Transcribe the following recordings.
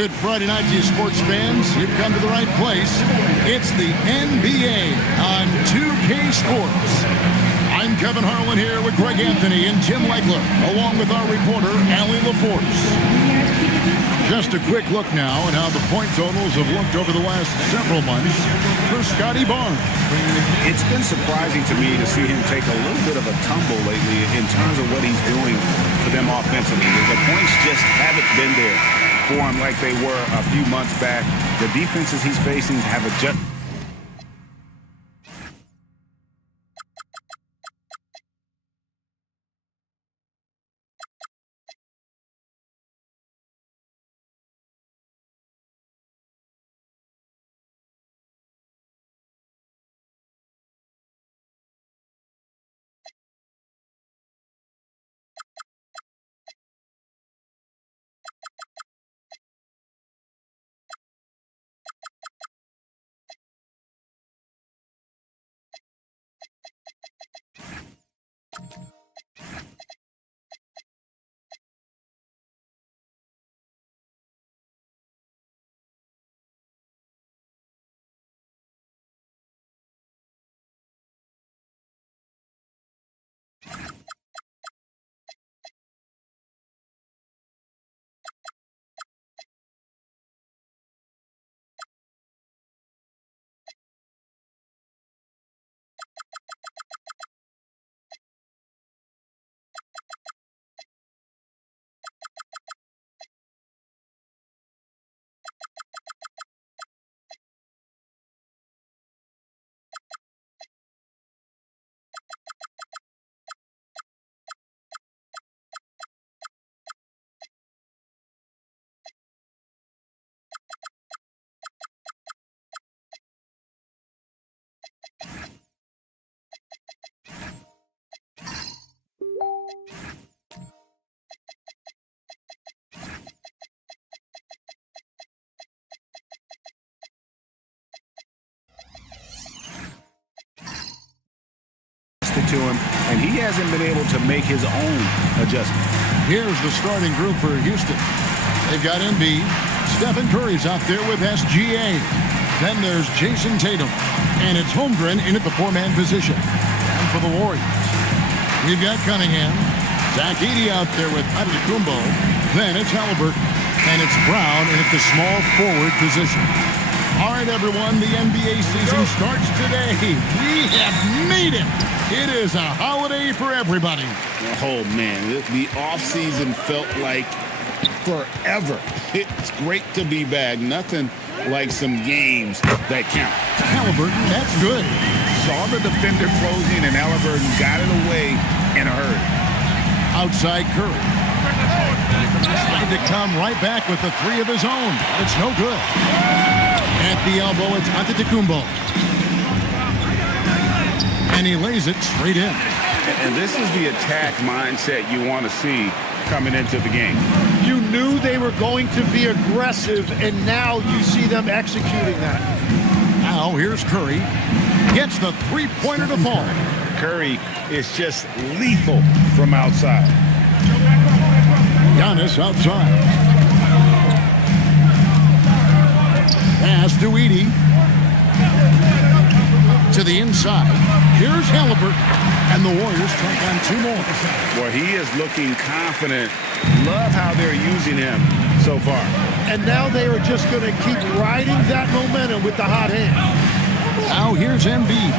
good Friday night to you sports fans. You've come to the right place. It's the NBA on 2K Sports. I'm Kevin Harlan here with Greg Anthony and Tim Legler, along with our reporter, Allie LaForce. Just a quick look now at how the point totals have looked over the last several months for Scotty Barnes. It's been surprising to me to see him take a little bit of a tumble lately in terms of what he's doing for them offensively. The points just haven't been there for him like they were a few months back. The defenses he's facing have adjusted. To him, and he hasn't been able to make his own adjustment. Here's the starting group for Houston. They've got Embiid. Stephen Curry's out there with SGA. Then there's Jason Tatum. And it's Holmgren in at the four-man position. And for the Warriors, we've got Cunningham. Zach Edey out there with Antetokounmpo. Then it's Halliburton. And it's Brown in at the small forward position. All right, everyone, the NBA season starts today. We have made it. It is a holiday for everybody. Oh, man, the offseason felt like forever. It's great to be back. Nothing like some games that count. Halliburton, that's good. Saw the defender closing, and Halliburton got it away in a hurry. Outside Curry. Trying to come right back with the three of his own. It's no good. At the elbow, it's Antetokounmpo. And he lays it straight in. And this is the attack mindset you want to see coming into the game. You knew they were going to be aggressive, and now you see them executing that. Now here's Curry. Gets the three-pointer to fall. Curry is just lethal from outside. Giannis outside. Pass to Edey. To the inside. Here's Halliburton. And the Warriors take on two more. Well, he is looking confident. Love how they're using him so far. And now they are just going to keep riding that momentum with the hot hand. Now here's Embiid.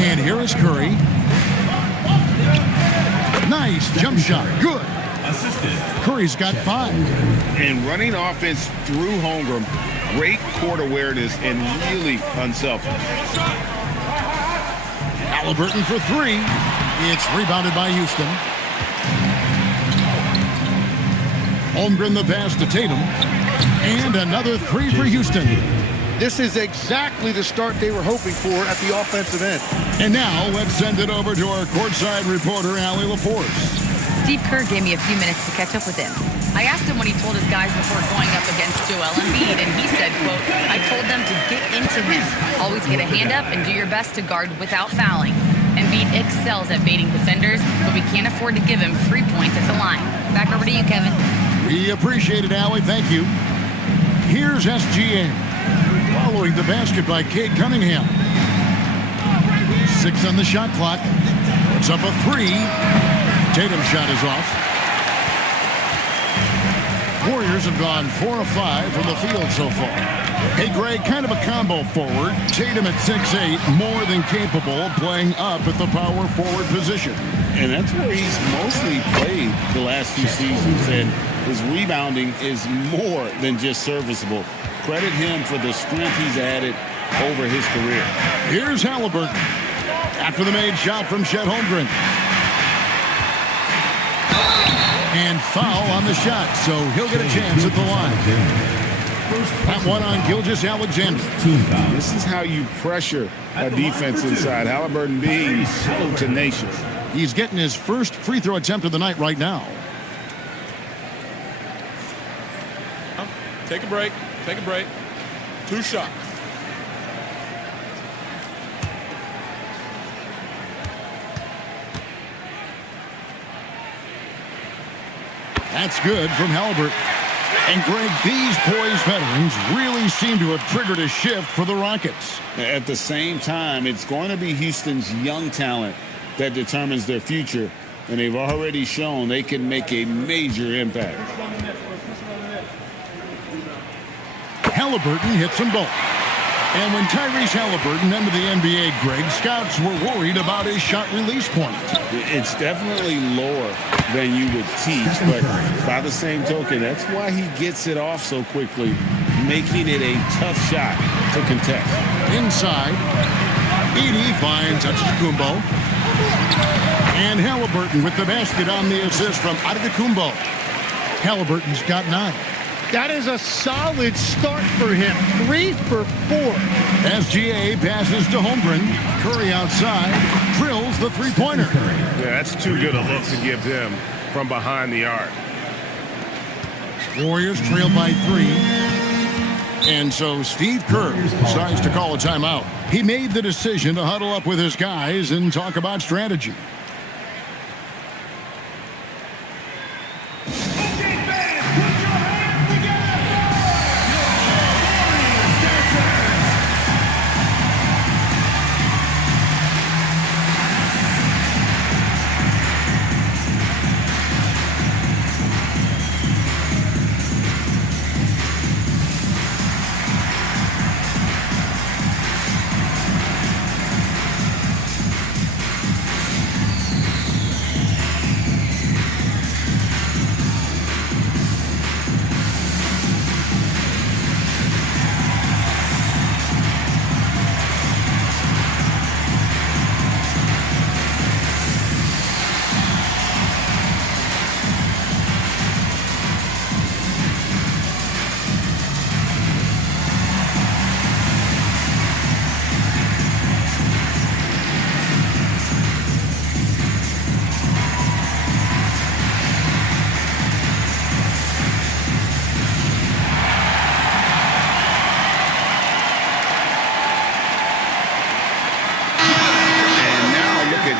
And here is Curry. Nice jump shot. Good. Curry's got 5. And running offense through Holmgren. Great court awareness and really unselfish. Halliburton for 3. It's rebounded by Houston. Holmgren the pass to Tatum. And another 3 for Houston. This is exactly the start they were hoping for at the offensive end. And now let's send it over to our courtside reporter, Allie LaForce. Steve Kerr gave me a few minutes to catch up with him. I asked him what he told his guys before going up against Joel Embiid, and he said, quote, "I told them to get into him. Always get a hand up and do your best to guard without fouling." Embiid excels at baiting defenders, but we can't afford to give him free points at the line. Back over to you, Kevin. We appreciate it, Allie. Thank you. Here's SGA. Following the basket by Cade Cunningham. 6 on the shot clock. Puts up a 3. Tatum's shot is off. Warriors have gone 4 of 5 from the field so far. Hey, Greg, kind of a combo forward. Tatum at 6'8", more than capable of playing up at the power forward position. And that's where he's mostly played the last few seasons. And his rebounding is more than just serviceable. Credit him for the strength he's added over his career. Here's Halliburton. After the made shot from Chet Holmgren. And foul on the shot, so he'll get a chance at the line. That one on Gilgeous-Alexander. This is how you pressure a defense inside. Halliburton being so tenacious. He's getting his first free throw attempt of the night right now. Take a break. Take a break. 2 shots. That's good from Halliburton. And Greg, these poised veterans really seem to have triggered a shift for the Rockets. At the same time, it's going to be Houston's young talent that determines their future, and they've already shown they can make a major impact. Halliburton hits them both. And when Tyrese Halliburton entered the NBA, Greg, scouts were worried about his shot release point. It's definitely lower than you would teach, but by the same token, that's why he gets it off so quickly, making it a tough shot to contest. Inside, Edey finds Antetokounmpo. And Halliburton with the basket on the assist from Antetokounmpo. Halliburton's got 9. That is a solid start for him. 3 for 4. SGA passes to Holmgren. Curry outside. Drills the three-pointer. Yeah, that's too good a look to give him from behind the arc. Warriors trail by 3. And so Steve Kerr decides to call a timeout. He made the decision to huddle up with his guys and talk about strategy.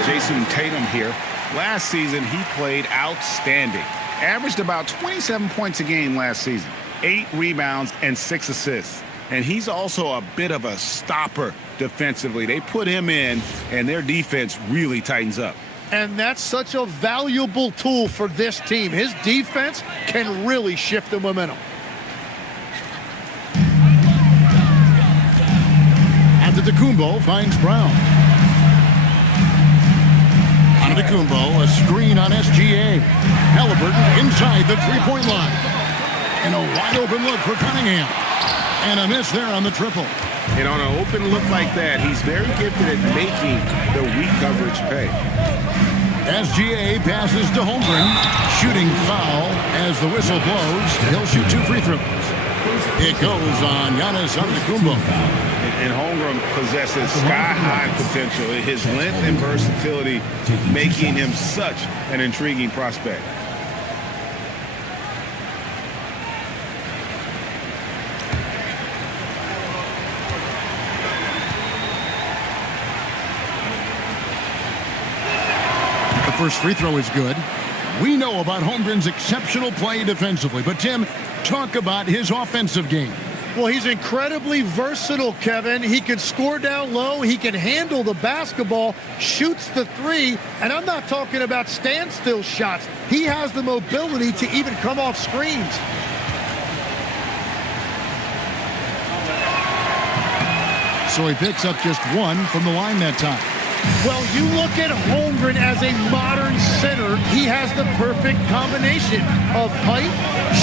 Jayson Tatum here. Last season, he played outstanding. Averaged about 27 points a game last season. 8 rebounds and 6 assists. And he's also a bit of a stopper defensively. They put him in, and their defense really tightens up. And that's such a valuable tool for this team. His defense can really shift the momentum. Antetokounmpo finds Brown. Antetokounmpo, a screen on SGA. Halliburton inside the three-point line. And a wide-open look for Cunningham. And a miss there on the triple. And on an open look like that, he's very gifted at making the weak coverage pay. SGA passes to Holmgren. Shooting foul as the whistle blows. He'll shoot 2 free throws. It goes on Giannis Antetokounmpo. And Holmgren possesses sky-high potential. His length and versatility making him such an intriguing prospect. first free throw is good. We know about Holmgren's exceptional play defensively, but Tim, talk about his offensive game. Well, he's incredibly versatile, Kevin. He can score down low. He can handle the basketball, shoots the three, and I'm not talking about standstill shots. He has the mobility to even come off screens. So he picks up just one from the line that time. Well, you look at Holmgren as a modern center. He has the perfect combination of height,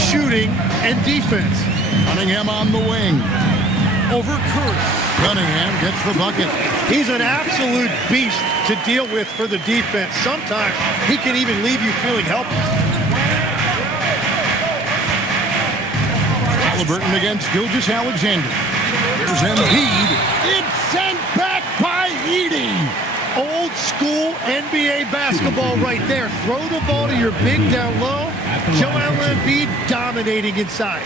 shooting, and defense. Cunningham on the wing. Over Curry. Cunningham gets the bucket. He's an absolute beast to deal with for the defense. Sometimes he can even leave you feeling helpless. Halliburton against Gilgeous-Alexander. Here's Embiid. It's sent back by Edey. Old school NBA basketball right there. Throw the ball to your big down low. Joel Embiid dominating inside.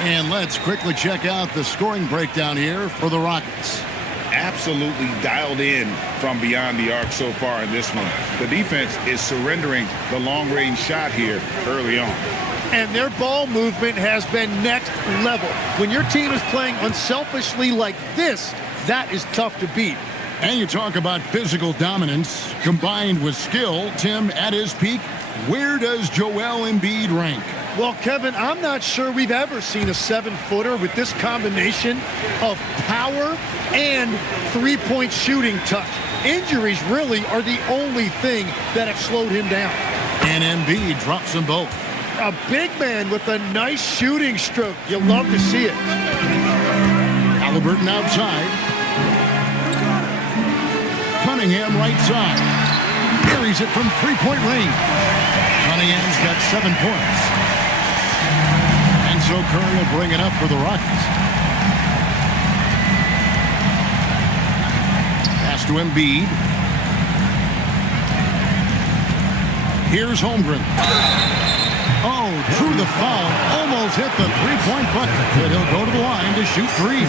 And let's quickly check out the scoring breakdown here for the Rockets. Absolutely dialed in from beyond the arc so far in this one. The defense is surrendering the long-range shot here early on. And their ball movement has been next level. When your team is playing unselfishly like this, that is tough to beat. And you talk about physical dominance combined with skill. Tim, at his peak, where does Joel Embiid rank? Well, Kevin, I'm not sure we've ever seen a 7-footer with this combination of power and three-point shooting touch. Injuries really are the only thing that have slowed him down. And Embiid drops them both. A big man with a nice shooting stroke. You'll love to see it. Halliburton outside. Cunningham right side. Carries it from three-point range. Cunningham's got 7 points. And so Curry will bring it up for the Rockets. Pass to Embiid. Here's Holmgren. Oh, drew the foul. Almost hit the three-point bucket. But he'll go to the line to shoot three.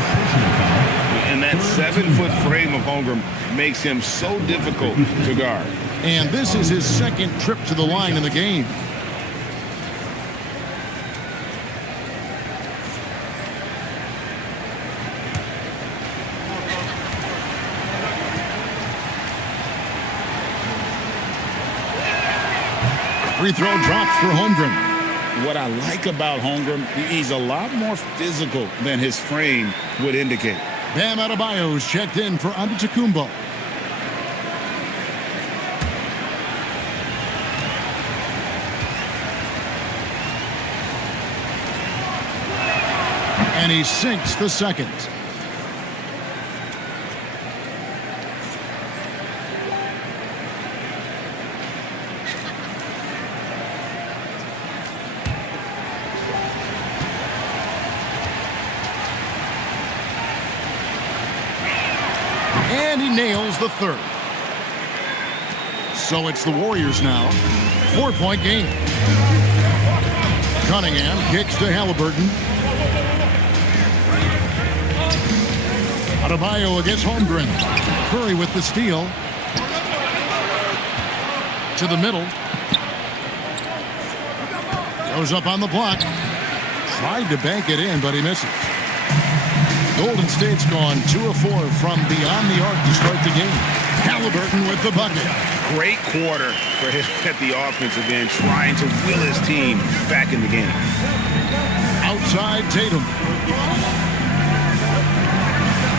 And that 7-foot frame of Holmgren makes him so difficult to guard. And this is his second trip to the line in the game. Free throw drops for Holmgren. What I like about Holmgren, he's a lot more physical than his frame would indicate. Bam Adebayo's checked in for Antetokounmpo. And he sinks the second. And he nails the third. So it's the Warriors now. 4-point game. Cunningham kicks to Halliburton. Adebayo against Holmgren. Curry with the steal. To the middle. Goes up on the block. Tried to bank it in, but he misses. Golden State's gone 2 of 4 from beyond the arc to start the game. Halliburton with the bucket. Great quarter for him at the offensive end, trying to will his team back in the game. Outside Tatum.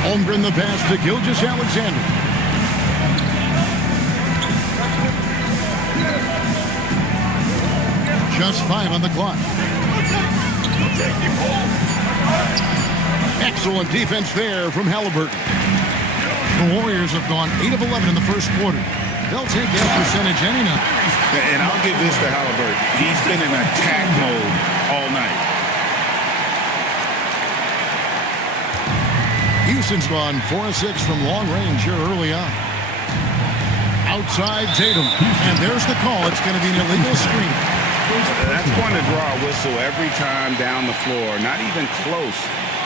Holmgren the pass to Gilgeous-Alexander. Just 5 on the clock. Excellent defense there from Halliburton. The Warriors have gone 8 of 11 in the first quarter. They'll take that percentage any night. And I'll give this to Halliburton. He's been in attack mode all night. Houston's gone 4 of 6 from long range here early on. Outside Tatum. And there's the call. It's going to be an illegal screen. That's going to draw a whistle every time down the floor. Not even close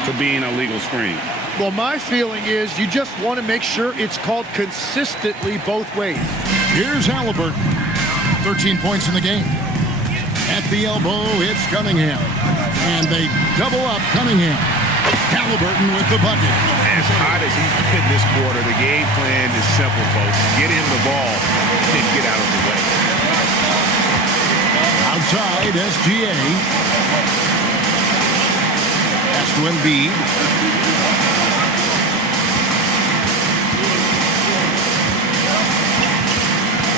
to being a legal screen. Well, my feeling is you just want to make sure it's called consistently both ways. Here's Halliburton. 13 points in the game. At the elbow, it's Cunningham. And they double up Cunningham. Halliburton with the bucket. As hot as he's been this quarter, the game plan is simple, folks. Get him the ball and get out of the way. Outside, SGA. Pass to Embiid.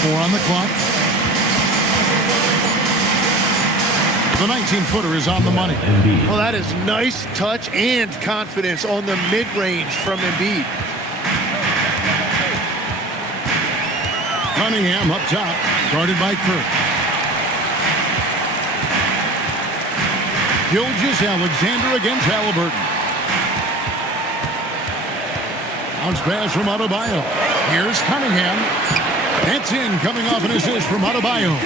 Four on the clock. The 19-footer is on the money. Well, that is nice touch and confidence on the mid-range from Embiid. Cunningham up top, guarded by Kirk. Gilgeous-Alexander against Halliburton. Bounce pass from Adebayo. Here's Cunningham. That's in, coming off an assist from Adebayo.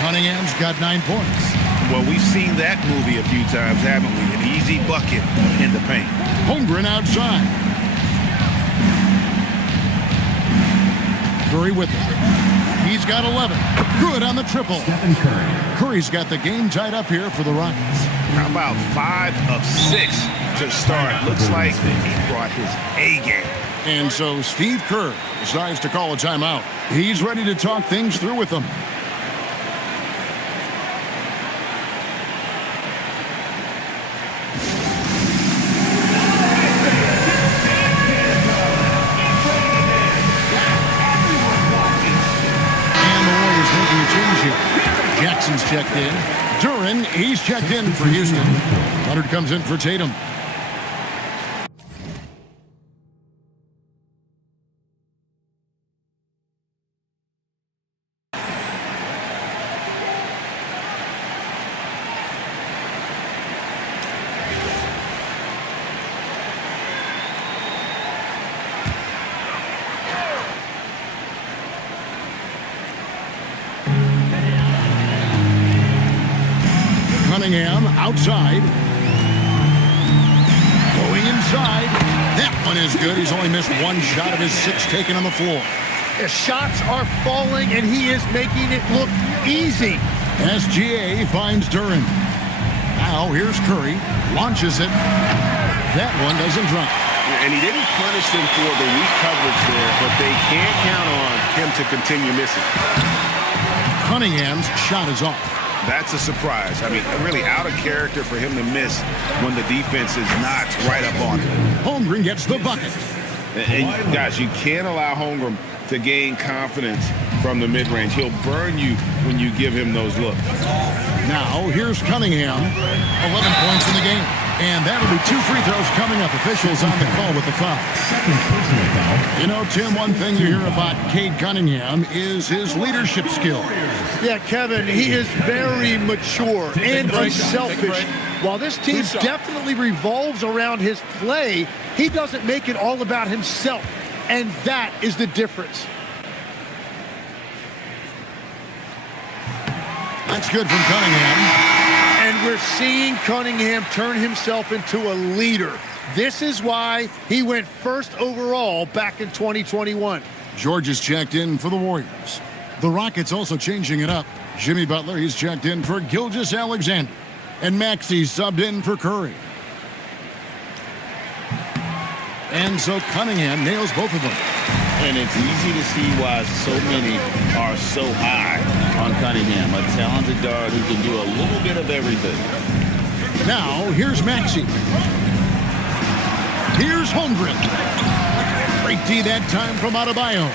Cunningham's got 9 points. Well, we've seen that movie a few times, haven't we? An easy bucket in the paint. Holmgren outside. Curry with it. He's got 11. Good on the triple. Stephen Curry. Curry's got the game tied up here for the Rockets. How about 5 of 6 to start? Looks like he brought his A game. And so Steve Kerr decides to call a timeout. He's ready to talk things through with them. Jackson's checked in. Duren, he's checked in for Houston. Leonard comes in for Tatum. Cunningham outside. Going inside. That one is good. He's only missed 1 shot of his 6 taken on the floor. The shots are falling, and he is making it look easy. SGA finds Duren. Now here's Curry. Launches it. That one doesn't drop. And he didn't punish them for the weak coverage there, but they can't count on him to continue missing. Cunningham's shot is off. That's a surprise. I mean, really out of character for him to miss when the defense is not right up on him. Holmgren gets the bucket. And guys, you can't allow Holmgren to gain confidence from the mid-range. He'll burn you when you give him those looks. Now, here's Cunningham. 11 points in the game. And that'll be 2 free throws coming up. Officials on the call with the foul. Second personal foul. You know, Tim, one thing you hear about Cade Cunningham is his leadership skill. Yeah, Kevin, he is very mature and unselfish. While this team definitely revolves around his play, he doesn't make it all about himself. And that is the difference. That's good from Cunningham. And we're seeing Cunningham turn himself into a leader. This is why he went first overall back in 2021. George is checked in for the Warriors. The Rockets also changing it up. Jimmy Butler, he's checked in for Gilgeous-Alexander. And Maxey subbed in for Curry. And so Cunningham nails both of them. And it's easy to see why so many are so high on Cunningham, a talented guard who can do a little bit of everything. Now, here's Maxey. Here's Holmgren. Great D that time from Adebayo.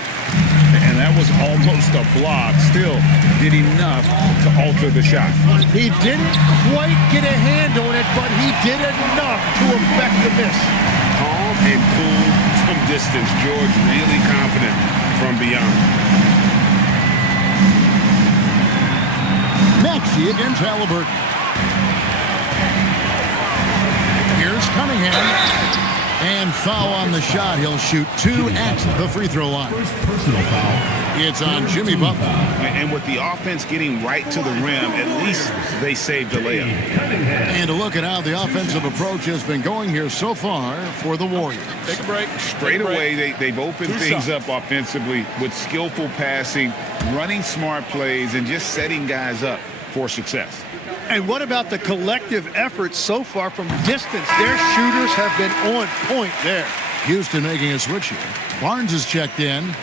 And that was almost a block. Still did enough to alter the shot. He didn't quite get a hand on it, but he did enough to affect the miss. Calm and cool from distance. George really confident from beyond. Maxey against Halliburton. Here's Cunningham. And foul on the shot. He'll shoot 2 at the free throw line. First personal foul. It's on Jimmy Butler. And with the offense getting right to the rim, at least they saved a layup. And a look at how the offensive approach has been going here so far for the Warriors. Take a break. Straight away, they've opened Two things shots. up offensively with skillful passing, running smart plays, and just setting guys up for success. And what about the collective effort so far from distance? Their shooters have been on point there. Houston making a switch here. Barnes is checked in.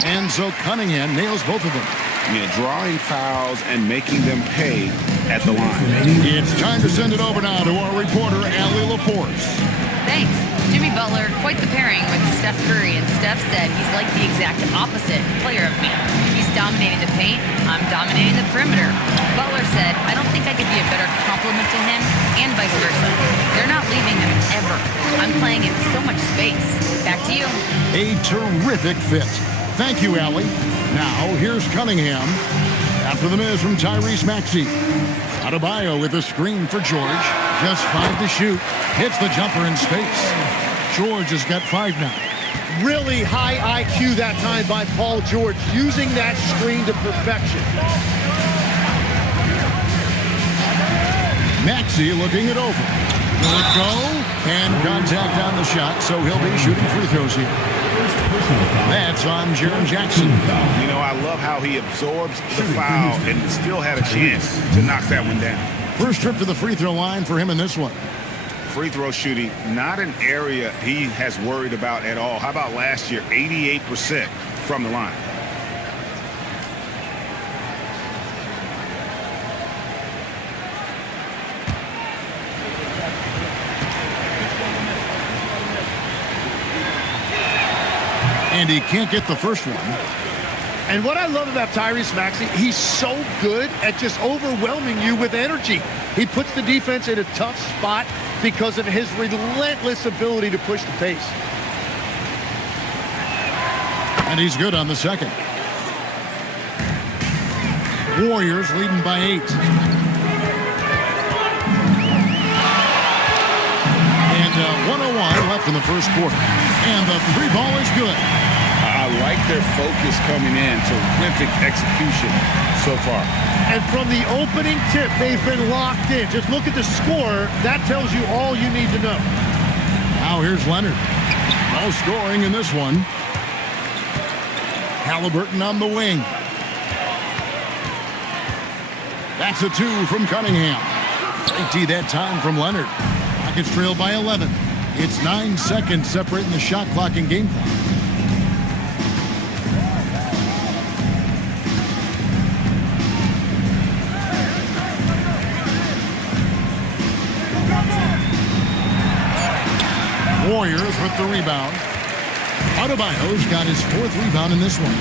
And so Cunningham nails both of them. Drawing fouls and making them pay at the line. It's time to send it over now to our reporter, Allie LaForce. Thanks. Jimmy Butler, quite the pairing with Steph Curry, and Steph said he's like the exact opposite player of me. He's dominating the paint, I'm dominating the perimeter. Butler said, I don't think I could be a better complement to him, and vice versa. They're not leaving him ever. I'm playing in so much space. Back to you. A terrific fit. Thank you, Allie. Now, here's Cunningham. After the miss from Tyrese Maxey. Adebayo with a screen for George. Just 5 to shoot. Hits the jumper in space. George has got 5 now. Really high IQ that time by Paul George, using that screen to perfection. Maxey looking it over. Will it go? And contact on the shot, so he'll be shooting free throws here. That's on Jaren Jackson. I love how he absorbs the foul and still had a chance to knock that one down. First trip to the free throw line for him in this one. Free throw shooting, not an area he has worried about at all. How about last year, 88% from the line? And he can't get the first one. And what I love about Tyrese Maxey, he's so good at just overwhelming you with energy. He puts the defense in a tough spot because of his relentless ability to push the pace. And he's good on the second. Warriors leading by 8. And 1:01 left in the first quarter. And the 3 ball is good. I like their focus coming in. Terrific execution so far. And from the opening tip, they've been locked in. Just look at the score. That tells you all you need to know. Now here's Leonard. No scoring in this one. Halliburton on the wing. That's a 2 from Cunningham. Great D that time from Leonard. Rockets trail by 11. It's 9 seconds separating the shot clock and game clock. Warriors with the rebound. Adebayo's got his 4th rebound in this one.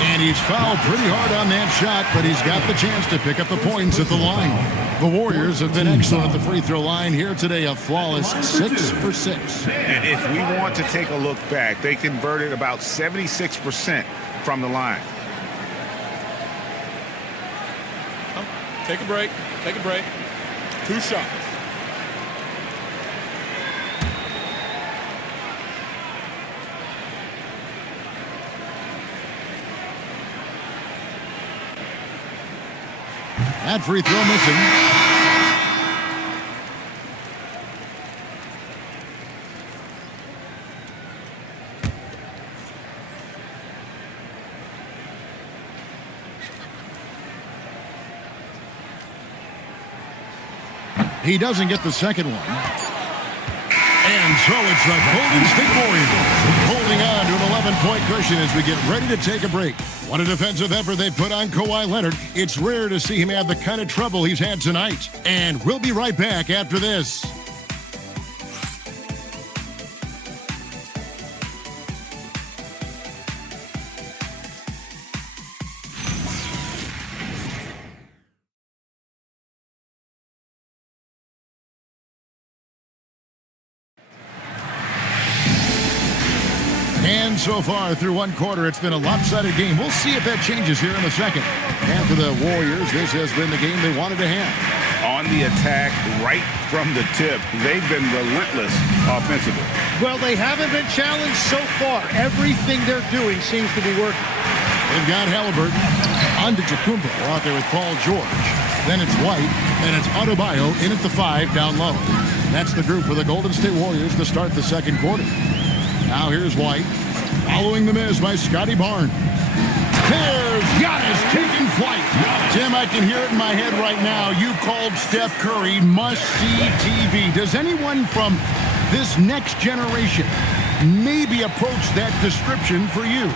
And he's fouled pretty hard on that shot, but he's got the chance to pick up the points at the line. The Warriors have been excellent at the free throw line here today, a flawless 6 for 6. And if we want to take a look back, they converted about 76% from the line. Take a break. Take a break. 2 shots. That free throw missing. He doesn't get the second one. And so it's the Golden State Warriors holding on to an 11-point cushion as we get ready to take a break. What a defensive effort they put on Kawhi Leonard. It's rare to see him have the kind of trouble he's had tonight. And we'll be right back after this. And so far through one quarter, it's been a lopsided game. We'll see if that changes here in the second. And for the Warriors, this has been the game they wanted to have. On the attack, right from the tip, they've been relentless offensively. Well, they haven't been challenged so far. Everything they're doing seems to be working. They've got Halliburton, Antetokounmpo out there with Paul George. Then it's White, and it's Adebayo in at the 5 down low. That's the group for the Golden State Warriors to start the second quarter. Now here's White, following the miss by Scotty Barnes. There's Giannis taking flight. Tim, I can hear it in my head right now. You called Steph Curry must-see TV. Does anyone from this next generation maybe approach that description for you?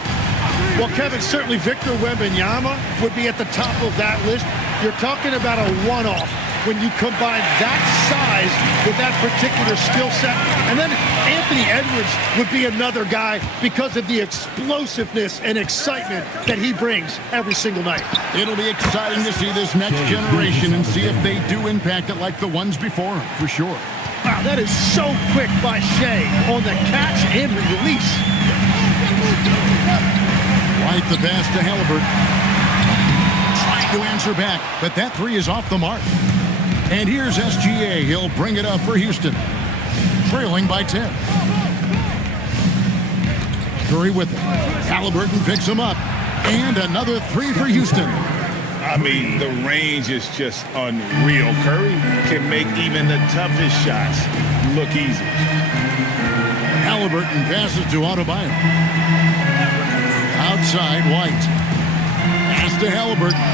Well, Kevin, certainly Victor Wembanyama would be at the top of that list. You're talking about a one-off when you combine that size with that particular skill set. And then Anthony Edwards would be another guy because of the explosiveness and excitement that he brings every single night. It'll be exciting to see this next generation and see if they do impact it like the ones before them, for sure. Wow, that is so quick by Shea on the catch and release. White the pass to Halliburton. Trying to answer back, but that 3 is off the mark. And here's SGA. He'll bring it up for Houston. Trailing by 10. Curry with it. Halliburton picks him up. And another 3 for Houston. I mean, the range is just unreal. Curry can make even the toughest shots look easy. Halliburton passes to Adebayo. Outside, White. Pass to Halliburton.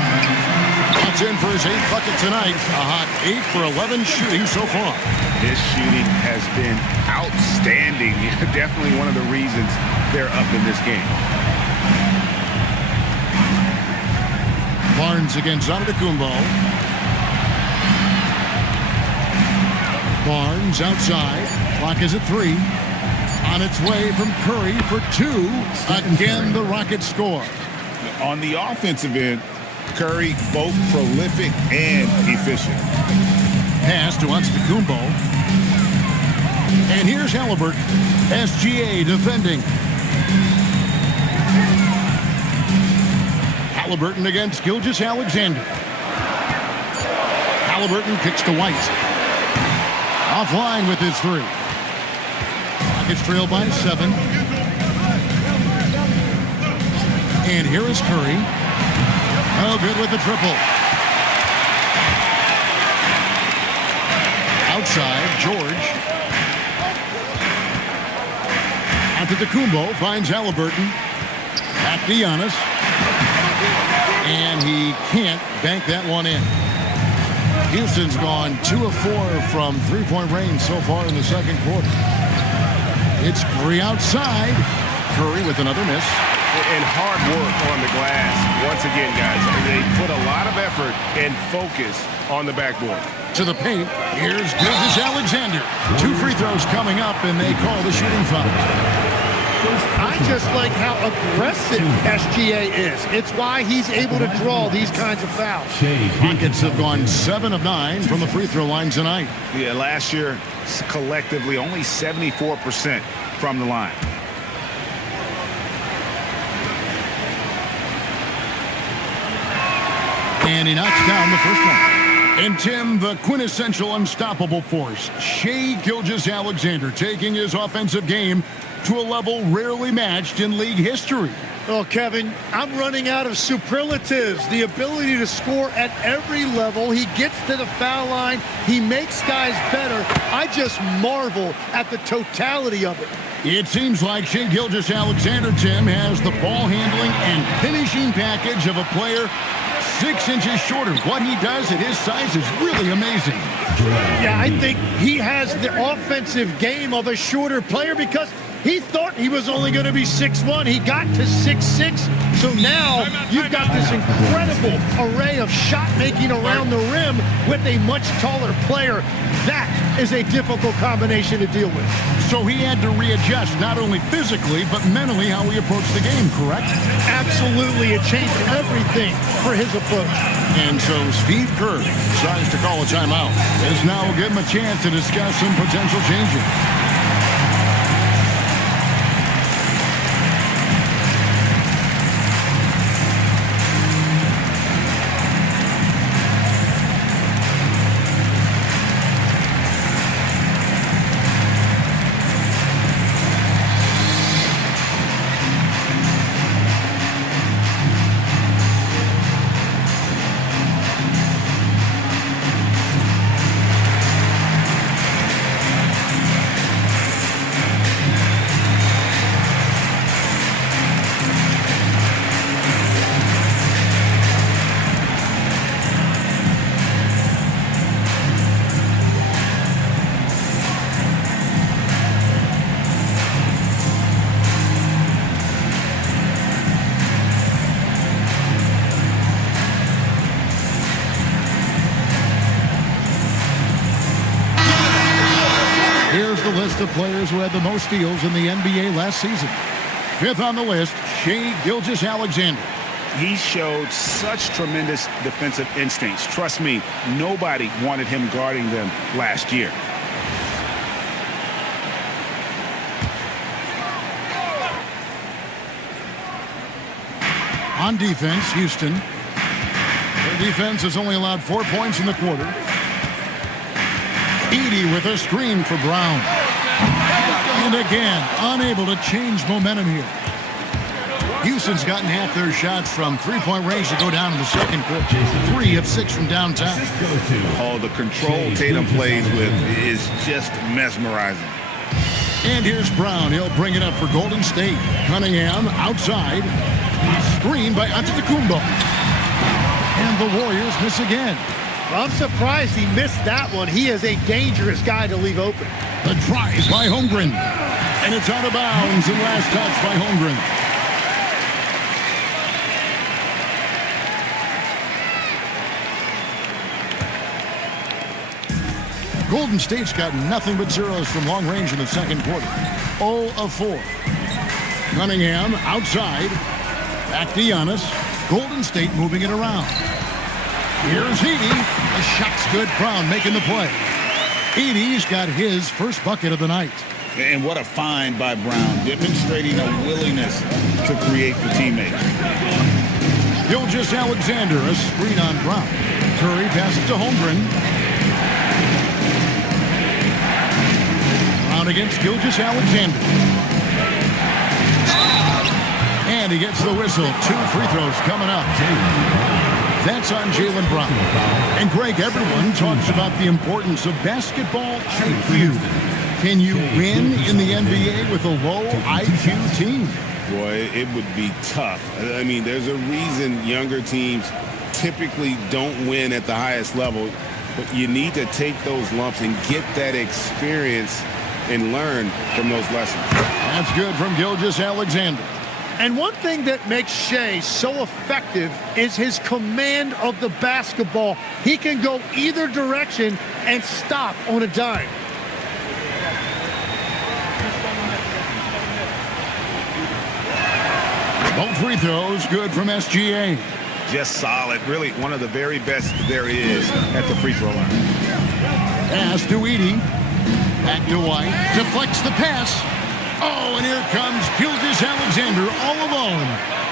That's in for his 8th bucket tonight. A hot 8 for 11 shooting so far. His shooting has been outstanding. Definitely one of the reasons they're up in this game. Barnes against Antetokounmpo. Barnes outside. Clock is at 3. On its way from Curry for 2. Again, the Rockets score. On the offensive end, Curry both prolific and efficient. Pass to Antetokounmpo. And here's Halliburton. SGA defending. Halliburton against Gilgeous-Alexander. Halliburton kicks to White. Offline with his 3. Rockets trail by 7. And here is Curry. Oh, good with the triple. Outside, George. Antetokounmpo finds Halliburton. Back to Giannis. And he can't bank that one in. Houston's gone 2 of 4 from three-point range so far in the second quarter. It's Curry outside. Curry with another miss. And hard work on the glass. Once again, guys, they put a lot of effort and focus on the backboard. To the paint, here's Gilgeous-Alexander. 2 free throws coming up, and they call the shooting foul. I just like how aggressive SGA is. It's why he's able to draw these kinds of fouls. Rockets have gone 7 of 9 from the free throw line tonight. Yeah, last year, collectively, only 74% from the line. And he knocks down the first one. And Tim, the quintessential unstoppable force, Shai Gilgeous-Alexander, taking his offensive game to a level rarely matched in league history. Oh, Kevin, I'm running out of superlatives. The ability to score at every level. He gets to the foul line. He makes guys better. I just marvel at the totality of it. It seems like Shai Gilgeous-Alexander, Tim, has the ball handling and finishing package of a player 6 inches shorter. What he does at his size is really amazing. Yeah, I think he has the offensive game of a shorter player because he thought he was only going to be 6'1". He got to 6'6". So now you've got this incredible array of shot making around the rim with a much taller player. That is a difficult combination to deal with. So he had to readjust not only physically but mentally how he approached the game, correct? Absolutely. It changed everything for his approach. And so Steve Kerr decides to call a timeout. This now will give him a chance to discuss some potential changes. list of players who had the most steals in the NBA last season. Fifth on the list, Shai Gilgeous-Alexander. He showed such tremendous defensive instincts. Trust me, nobody wanted him guarding them last year. On defense, Houston. Their defense has only allowed 4 points in the quarter. Edey with a screen for Brown. And again, unable to change momentum here. Houston's gotten half their shots from three-point range to go down in the second quarter. 3 of 6 from downtown. Oh, the control Tatum plays with is just mesmerizing. And here's Brown. He'll bring it up for Golden State. Cunningham outside. Screen by Antetokounmpo. And the Warriors miss again. Well, I'm surprised he missed that one. He is a dangerous guy to leave open. The drive by Holmgren. And it's out of bounds and last touch by Holmgren. Golden State's got nothing but zeros from long range in the second quarter. 0 of 4. Cunningham outside. Back to Giannis. Golden State moving it around. Here's Edey. The shot's good. Brown making the play. Edey's got his first bucket of the night. And what a find by Brown, demonstrating a willingness to create for teammates. Gilgeous-Alexander, a screen on Brown. Curry passes to Holmgren. Brown against Gilgeous-Alexander. And he gets the whistle. 2 free throws coming up. That's on Jaylen Brown. And Greg, everyone talks about the importance of basketball IQ. Can you win in the NBA with a low IQ team? Boy, it would be tough. I mean, there's a reason younger teams typically don't win at the highest level. But you need to take those lumps and get that experience and learn from those lessons. That's good from Gilgeous-Alexander. And one thing that makes Shai so effective is his command of the basketball. He can go either direction and stop on a dime. Both free throws good from SGA. Just solid. Really one of the very best there is at the free throw line. Pass to Edey. Back to White. Deflects the pass. Oh, and here comes Gilgeous-Alexander all alone.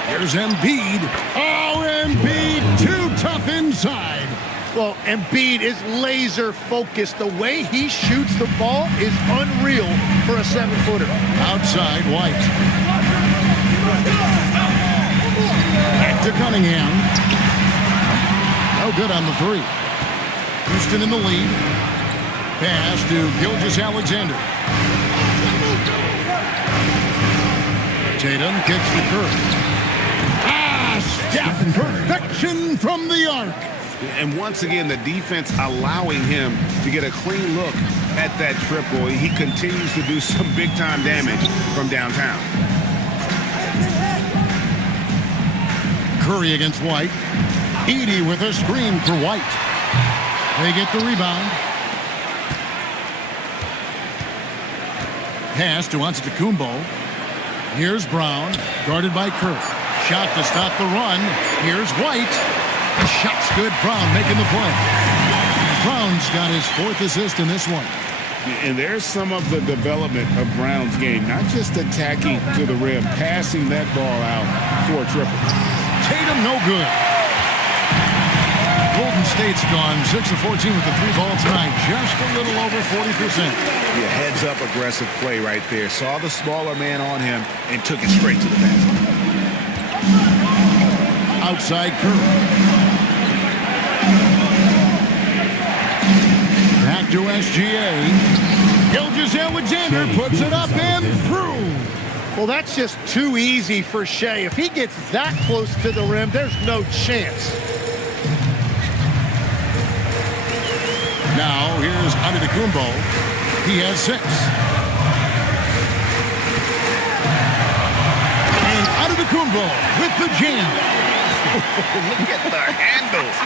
Here's Embiid. Oh, Embiid too tough inside. Well, Embiid is laser focused. The way he shoots the ball is unreal for a 7-footer. Outside White. Back to Cunningham. No good on the 3. Houston in the lead. Pass to Gilgeous-Alexander. Tatum kicks to Curry. Steph, perfection from the arc. And once again, the defense allowing him to get a clean look at that triple. He continues to do some big-time damage from downtown. Curry against White. Edey with a screen for White. They get the rebound. Pass to Antetokounmpo. Here's Brown, guarded by Curry. Shot to stop the run. Here's White. The shot's good. Brown making the play. Brown's got his 4th assist in this one. And there's some of the development of Brown's game, not just attacking to the rim, passing that ball out for a triple. Tatum no good. Golden State's gone 6 of 14 with the 3 ball tonight. Just a little over 40%. Yeah, heads up aggressive play right there. Saw the smaller man on him and took it straight to the basket. Outside Curry. Back to SGA. Gilgeous-Alexander puts it up and through. Well, that's just too easy for Shai. If he gets that close to the rim, there's no chance. Now, here's Antetokounmpo. He has 6. And Antetokounmpo with the jam. Look at the handles.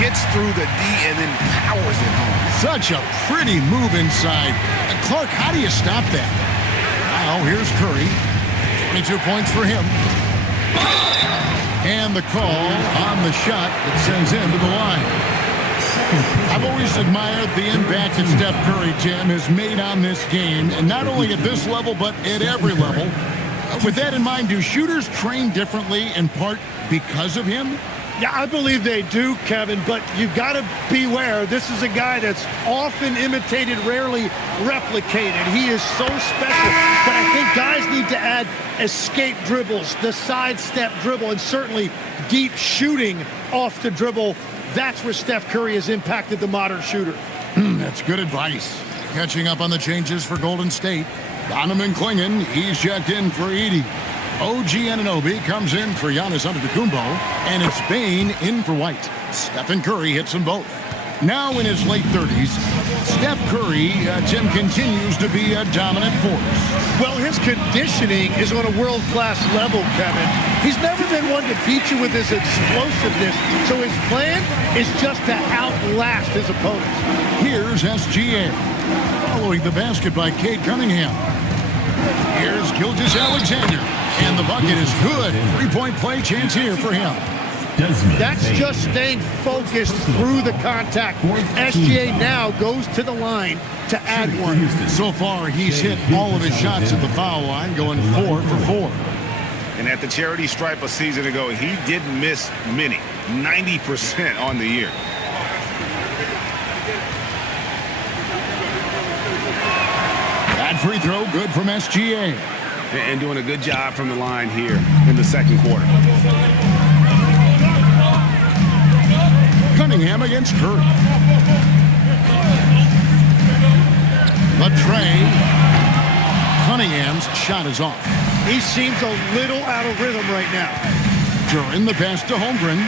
Gets through the D and then powers it home. Such a pretty move inside. Clark, how do you stop that? Now, here's Curry. 22 points for him. And the call on the shot that sends him to the line. I've always admired the impact that Steph Curry, Jim, has made on this game, and not only at this level, but at every level. With that in mind, do shooters train differently in part because of him? Yeah, I believe they do, Kevin, but you've got to beware. This is a guy that's often imitated, rarely replicated. He is so special, but I think guys need to add escape dribbles, the sidestep dribble, and certainly deep shooting off the dribble. That's where Steph Curry has impacted the modern shooter. That's good advice. Catching up on the changes for Golden State. Donovan Clingan, he's checked in for Edey. OG Anunoby comes in for Giannis Antetokounmpo, and it's Bane in for White. Stephen Curry hits them both. Now in his late 30s, Steph Curry, Tim, continues to be a dominant force. Well, his conditioning is on a world-class level, Kevin. He's never been one to beat you with his explosiveness, so his plan is just to outlast his opponents. Here's SGA, following the basket by Cade Cunningham. Here's Gilgeous-Alexander, and the bucket is good. Three-point play chance here for him. That's just staying focused through the contact. SGA now goes to the line to add one. So far, he's hit all of his shots at the foul line, going 4 for 4. And at the charity stripe a season ago, he didn't miss many, 90% on the year. That free throw good from SGA. And doing a good job from the line here in the second quarter. Cunningham against Curry. The tray. Cunningham's shot is off. He seems a little out of rhythm right now. During the pass to Holmgren,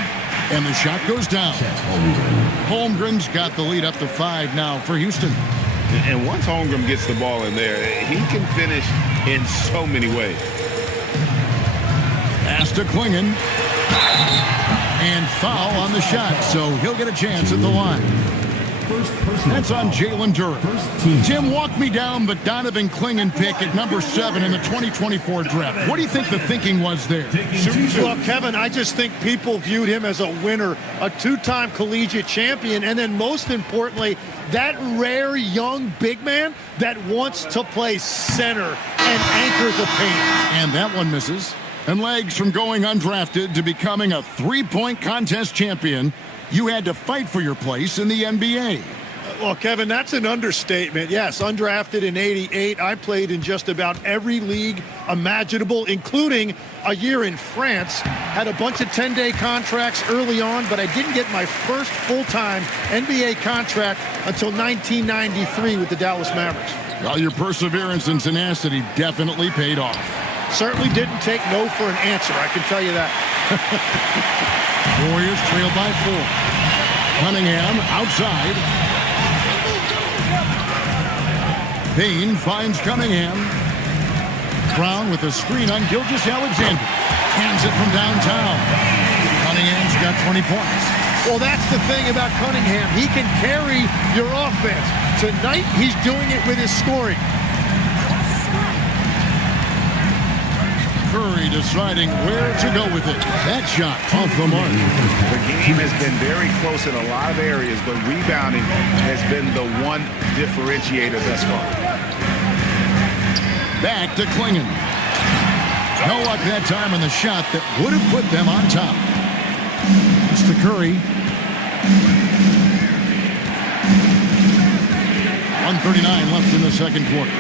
and the shot goes down. Holmgren's got the lead up to 5 now for Houston. And once Holmgren gets the ball in there, he can finish in so many ways. Pass to Clingan. And foul on the shot, so he'll get a chance at the line. That's on Jalen Duren. Tim, walk me down the Donovan Clingan pick at number 7 in the 2024 draft. What do you think the thinking was there? Well, Kevin, I just think people viewed him as a winner, a two-time collegiate champion, and then most importantly, that rare young big man that wants to play center and anchor the paint. And that one misses. And legs from going undrafted to becoming a three-point contest champion, you had to fight for your place in the NBA. Well, Kevin, that's an understatement. Yes, undrafted in '88. I played in just about every league imaginable, including a year in France. Had a bunch of 10-day contracts early on, but I didn't get my first full-time NBA contract until 1993 with the Dallas Mavericks. Well, your perseverance and tenacity definitely paid off. Certainly didn't take no for an answer, I can tell you that. Warriors trail by 4. Cunningham outside. Bane finds Cunningham. Brown with a screen on Gilgeous-Alexander. Hands it from downtown. Cunningham's got 20 points. Well, that's the thing about Cunningham. He can carry your offense. Tonight, he's doing it with his scoring. Curry deciding where to go with it. That shot off the mark. The game has been very close in a lot of areas, but rebounding has been the one differentiator thus far. Back to Clingan. No luck that time on the shot that would have put them on top. It's to Curry. 1:39 left in the second quarter.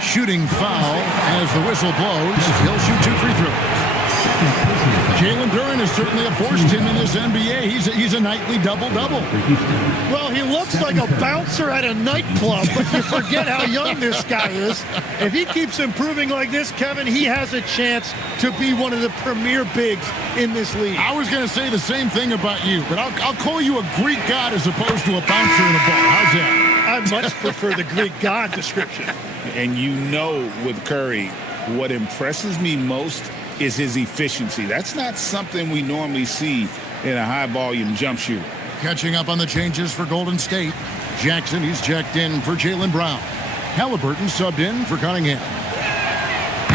Shooting foul as the whistle blows. He'll shoot 2 free throws. Jalen Duren is certainly a force to him in this NBA. He's a nightly double-double. Well, he looks like a bouncer at a nightclub, but you forget how young this guy is. If he keeps improving like this, Kevin, he has a chance to be one of the premier bigs in this league. I was going to say the same thing about you, but I'll call you a Greek god as opposed to a bouncer in a ball. How's that? I much prefer the Greek god description. And you know with Curry, what impresses me most is his efficiency. That's not something we normally see in a high-volume jump shooter. Catching up on the changes for Golden State. Jackson, he's checked in for Jaylen Brown. Halliburton subbed in for Cunningham.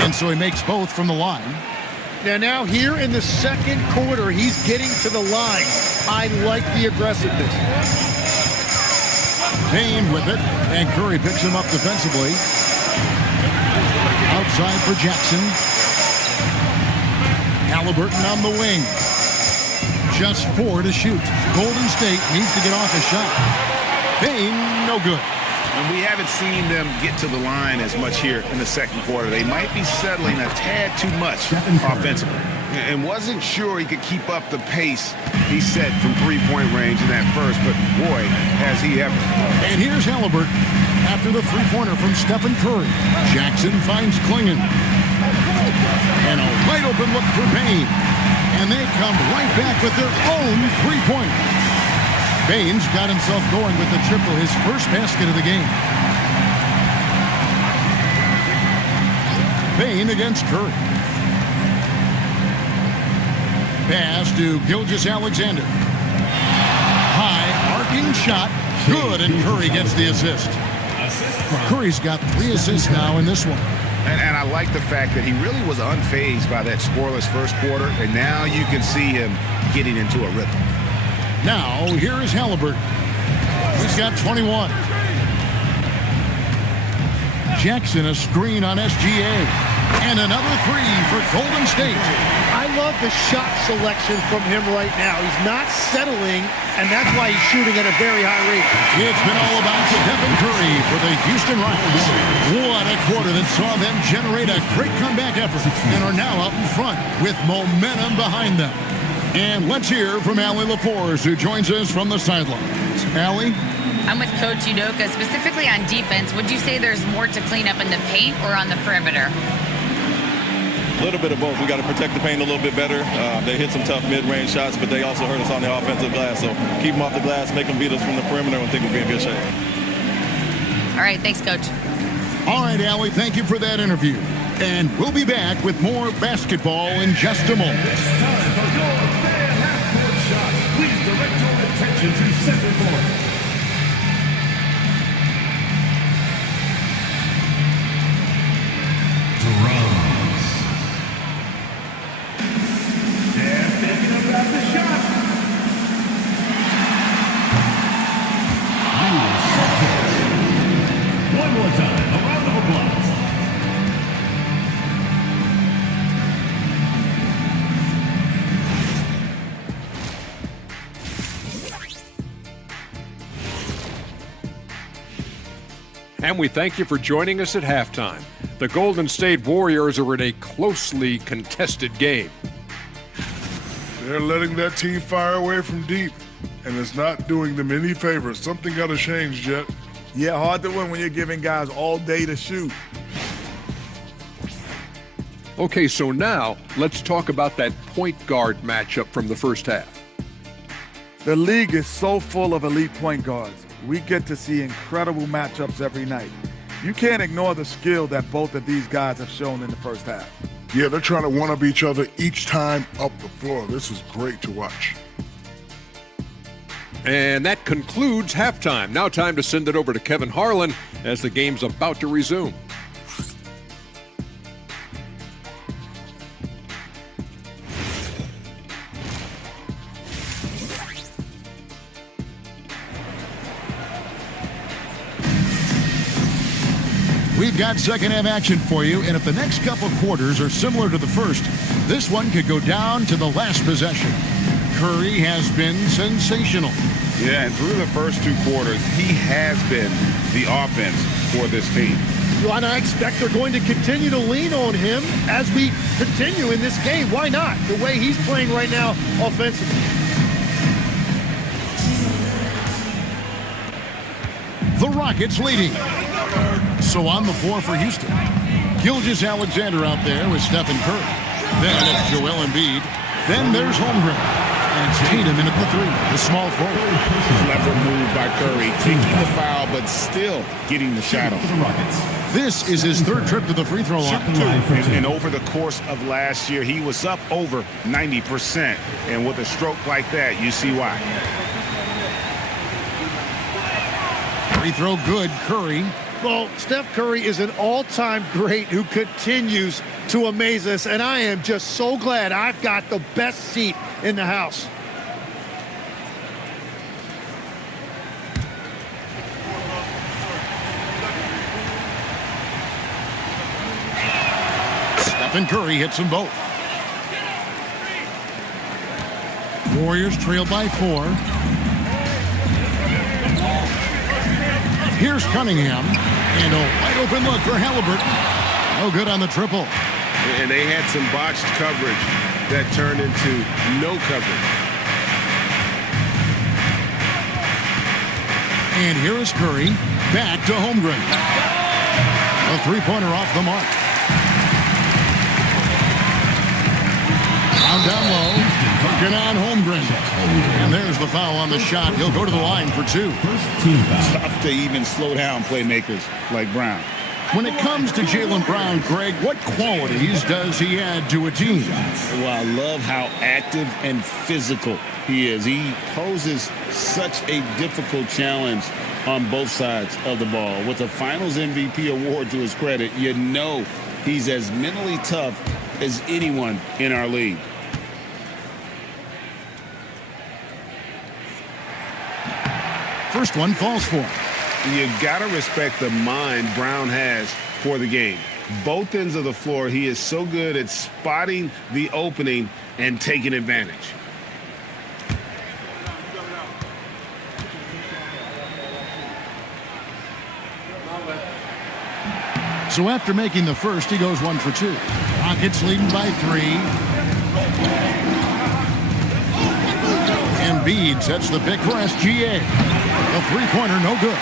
And so he makes both from the line. Now here in the second quarter, he's getting to the line. I like the aggressiveness. Payne with it, and Curry picks him up defensively. Outside for Jackson. Halliburton on the wing. Just 4 to shoot. Golden State needs to get off a shot. Payne, no good. And we haven't seen them get to the line as much here in the second quarter. They might be settling a tad too much offensively. And wasn't sure he could keep up the pace he set from three-point range in that first, but boy, has he ever. And here's Halliburton after the three-pointer from Stephen Curry. Jackson finds Klingon. And a wide open look for Payne. And they come right back with their own three-pointer. Baines got himself going with the triple, his first basket of the game. Payne against Curry. Pass to Gilgeous-Alexander. High, arcing shot. Good, and Curry gets the assist. Curry's got 3 assists now in this one. And I like the fact that he really was unfazed by that scoreless first quarter, and now you can see him getting into a rhythm. Now, here is Halliburton. He's got 21. Jackson, a screen on SGA. And another 3 for Golden State. I love the shot selection from him right now. He's not settling, and that's why he's shooting at a very high rate. It's been all about Stephen Curry for the Houston Rockets. What a quarter that saw them generate a great comeback effort and are now out in front with momentum behind them. And let's hear from Allie LaForce, who joins us from the sidelines. Allie? I'm with Coach Udoka. Specifically on defense, would you say there's more to clean up in the paint or on the perimeter? A little bit of both. We got to protect the paint a little bit better. They hit some tough mid-range shots, but they also hurt us on the offensive glass. So keep them off the glass, make them beat us from the perimeter, and I think we'll be in good shape. All right, thanks, Coach. All right, Allie, thank you for that interview. And we'll be back with more basketball in just a moment. It's time for your fan half-court shot. Please direct your attention to center court. Drums. They're thinking about the shot. One more time, a round of applause. And we thank you for joining us at halftime. The Golden State Warriors are in a closely contested game. They're letting that team fire away from deep, and it's not doing them any favors. Something got to change, Jet. Yeah, hard to win when you're giving guys all day to shoot. Okay, so now let's talk about that point guard matchup from the first half. The league is so full of elite point guards. We get to see incredible matchups every night. You can't ignore the skill that both of these guys have shown in the first half. Yeah, they're trying to one-up each other each time up the floor. This is great to watch. And that concludes halftime. Now time to send it over to Kevin Harlan as the game's about to resume. We've got second half action for you, and if the next couple quarters are similar to the first, this one could go down to the last possession. Curry has been sensational. Yeah, and through the first 2 quarters, he has been the offense for this team. Well, and I expect they're going to continue to lean on him as we continue in this game. Why not? The way he's playing right now offensively. The Rockets leading. So on the floor for Houston, Gilgeous-Alexander out there with Stephen Curry. Then it's Joel Embiid. Then there's Holmgren. And And it's Tatum in at the 3, the small forward. Clever move by Curry, taking the foul, but still getting the shot off. This is his 3rd trip to the free throw line. And over the course of last year, he was up over 90%. And with a stroke like that, you see why. Free throw good, Curry. Well, Steph Curry is an all-time great who continues to amaze us, and I am just so glad I've got the best seat in the house. Stephen Curry hits them both. Warriors trail by 4. Here's Cunningham. And a wide open look for Halliburton. No good on the triple. And they had some botched coverage that turned into no coverage. And here is Curry. Back to Holmgren. A 3-pointer off the mark. Down low, working on Holmgren. And there's the foul on the shot. He'll go to the line for 2. Tough to even slow down playmakers like Brown. When it comes to Jaylen Brown, Greg, what qualities does he add to a team? Well, I love how active and physical he is. He poses such a difficult challenge on both sides of the ball. With the Finals MVP award to his credit, you know he's as mentally tough as anyone in our league. First one falls for him. You got to respect the mind Brown has for the game. Both ends of the floor, he is so good at spotting the opening and taking advantage. So after making the first, he goes 1 for 2. Rockets leading by 3. Embiid sets the pick for SGA. A 3-pointer, no good.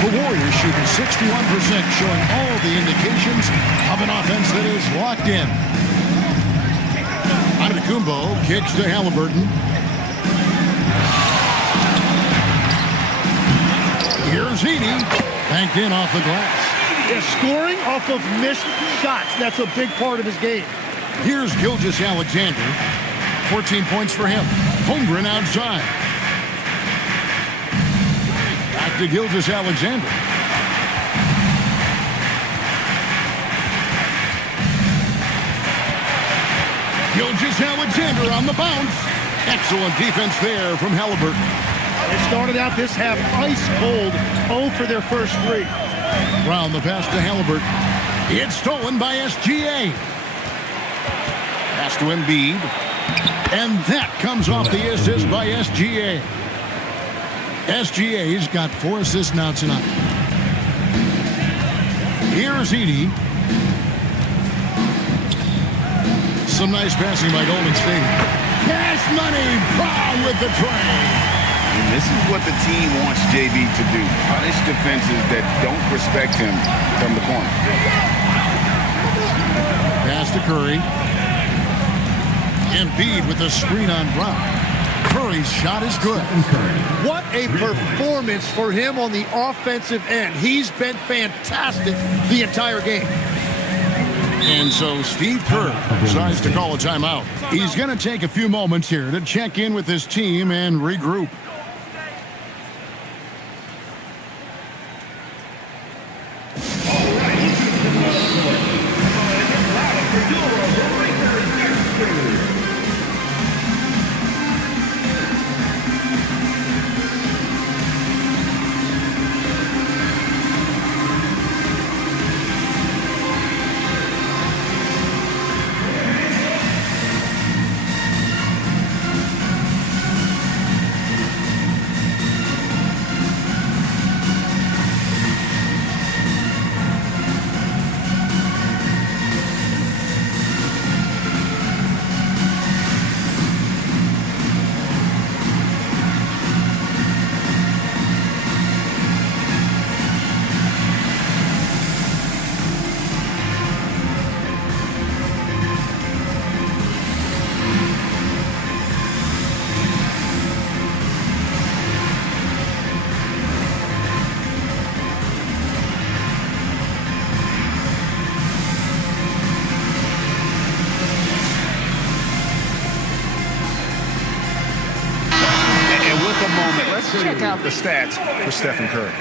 The Warriors shooting 61%, showing all the indications of an offense that is locked in. Antetokounmpo kicks to Halliburton. Here's Edey. Banked in off the glass. Yeah, scoring off of missed shots. That's a big part of his game. Here's Gilgeous-Alexander. 14 points for him. Holmgren outside. Back to Gilgeous-Alexander. Gilgeous-Alexander on the bounce. Excellent defense there from Halliburton. They started out this half ice cold, 0 for their first 3. Brown the pass to Halliburton. It's stolen by SGA. Pass to Embiid. And that comes off the assist by SGA. SGA's got 4 assists now tonight. Here's Edey. Some nice passing by Golden State. Cash money, Brown with the tray. And this is what the team wants JB to do. Punish defenses that don't respect him from the corner. Pass to Curry. Embiid with the screen on Brown. Curry's shot is good. What a performance for him on the offensive end. He's been fantastic the entire game. And so Steve Kerr decides to call a timeout. He's going to take a few moments here to check in with his team and regroup. moment, let's check out the stats for Stephen Curry.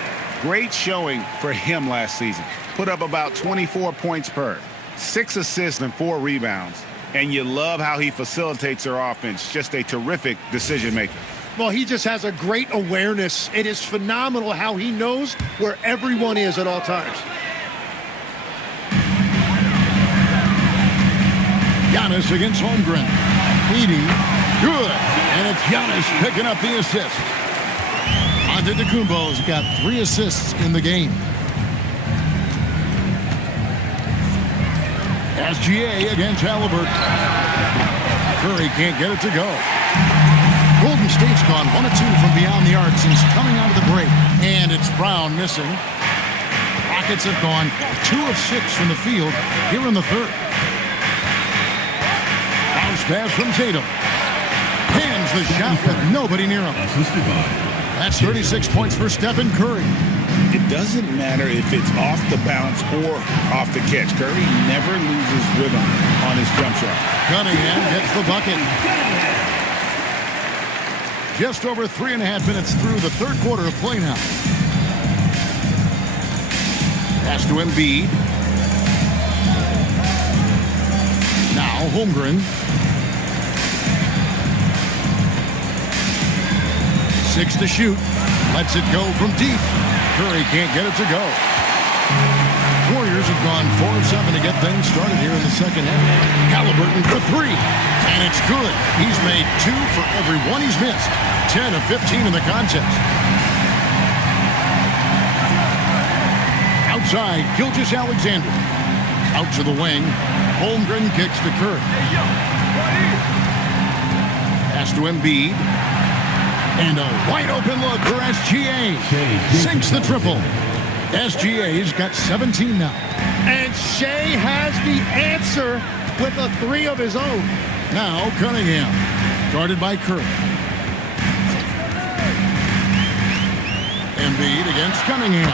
Great showing for him last season. Put up about 24 points per, 6 assists and 4 rebounds. And you love how he facilitates their offense. Just a terrific decision maker. Well, he just has a great awareness. It is phenomenal how he knows where everyone is at all times. Giannis against Holmgren. Edey, good. And it's Giannis picking up the assist. Antetokounmpo's got 3 assists in the game. SGA against Halliburton. Curry can't get it to go. Golden State's gone 1 of 2 from beyond the arc since coming out of the break. And it's Brown missing. Rockets have gone 2 of 6 from the field here in the third. Bounce pass from Tatum. Hands the shot with nobody near him. That's 36 points for Stephen Curry. It doesn't matter if it's off the bounce or off the catch. Curry never loses rhythm on his jump shot. Cunningham gets the bucket. Just over 3.5 minutes through the third quarter of play now. Pass to Embiid. Now Holmgren. 6 to shoot. Lets it go from deep. Curry can't get it to go. Warriors have gone 4 of 7 to get things started here in the second half. Halliburton for 3. And it's good. He's made 2 for every 1 he's missed. 10 of 15 in the contest. Outside, Gilgeous-Alexander. Out to the wing. Holmgren kicks to Curry. Pass to Embiid. And a wide open look for SGA. Sinks the triple. SGA's got 17 now. And Shea has the answer with a 3 of his own. Now Cunningham, guarded by Curry. Embiid against Cunningham.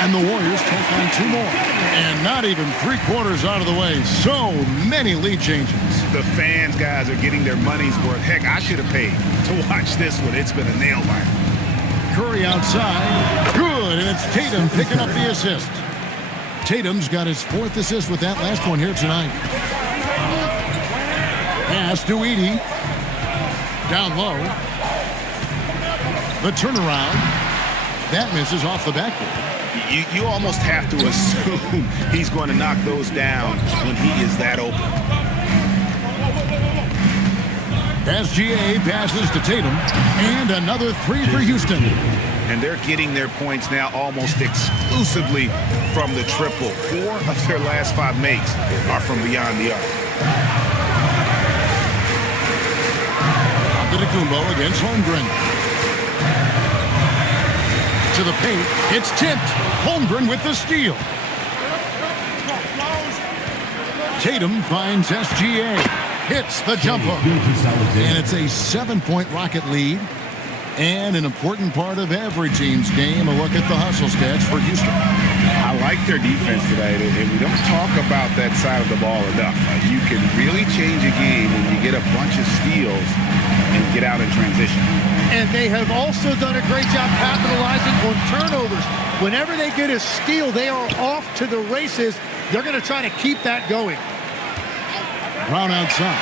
And the Warriors take on 2 more. And not even 3/4 out of the way. So many lead changes. The fans, guys, are getting their money's worth. Heck, I should have paid to watch this one. It's been a nail biter. Curry outside. Good, and it's Tatum picking up the assist. Tatum's got his 4th assist with that last one here tonight. Pass to Edey. Down low. The turnaround. That misses off the backboard. You almost have to assume he's going to knock those down when he is that open. SGA passes to Tatum, and another 3 for Houston. And they're getting their points now almost exclusively from the triple. 4 of their last 5 makes are from beyond the arc. Antetokounmpo against Holmgren. To the paint, it's tipped. Holmgren with the steal. Tatum finds SGA. Hits the jumper. And it's a 7-point Rocket lead. And an important part of every team's game, a look at the hustle stats for Houston. I like their defense today, and we don't talk about that side of the ball enough. You can really change a game when you get a bunch of steals and get out in transition. And they have also done a great job capitalizing on turnovers. Whenever they get a steal, they are off to the races. They're going to try to keep that going. Brown outside.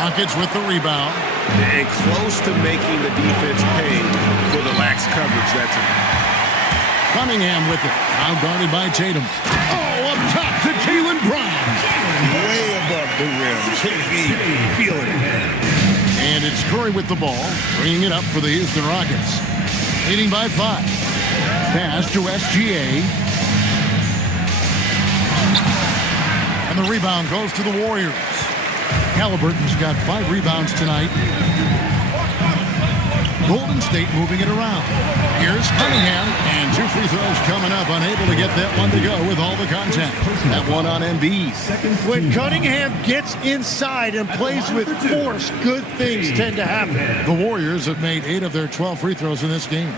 Rockets with the rebound. And close to making the defense pay for the lax coverage that's in. Cunningham with it. Now guarded by Tatum. Oh, up top to Jaylen Brown. Way above the rim. Feeling it. And it's Curry with the ball, bringing it up for the Houston Rockets. Leading by 5. Pass to SGA. And the rebound goes to the Warriors. Halliburton's got 5 rebounds tonight. Golden State moving it around. Here's Cunningham, and 2 free throws coming up, unable to get that one to go with all the contact. That one on Embiid. When Cunningham gets inside and plays with force, good things tend to happen. The Warriors have made 8 of their 12 free throws in this game.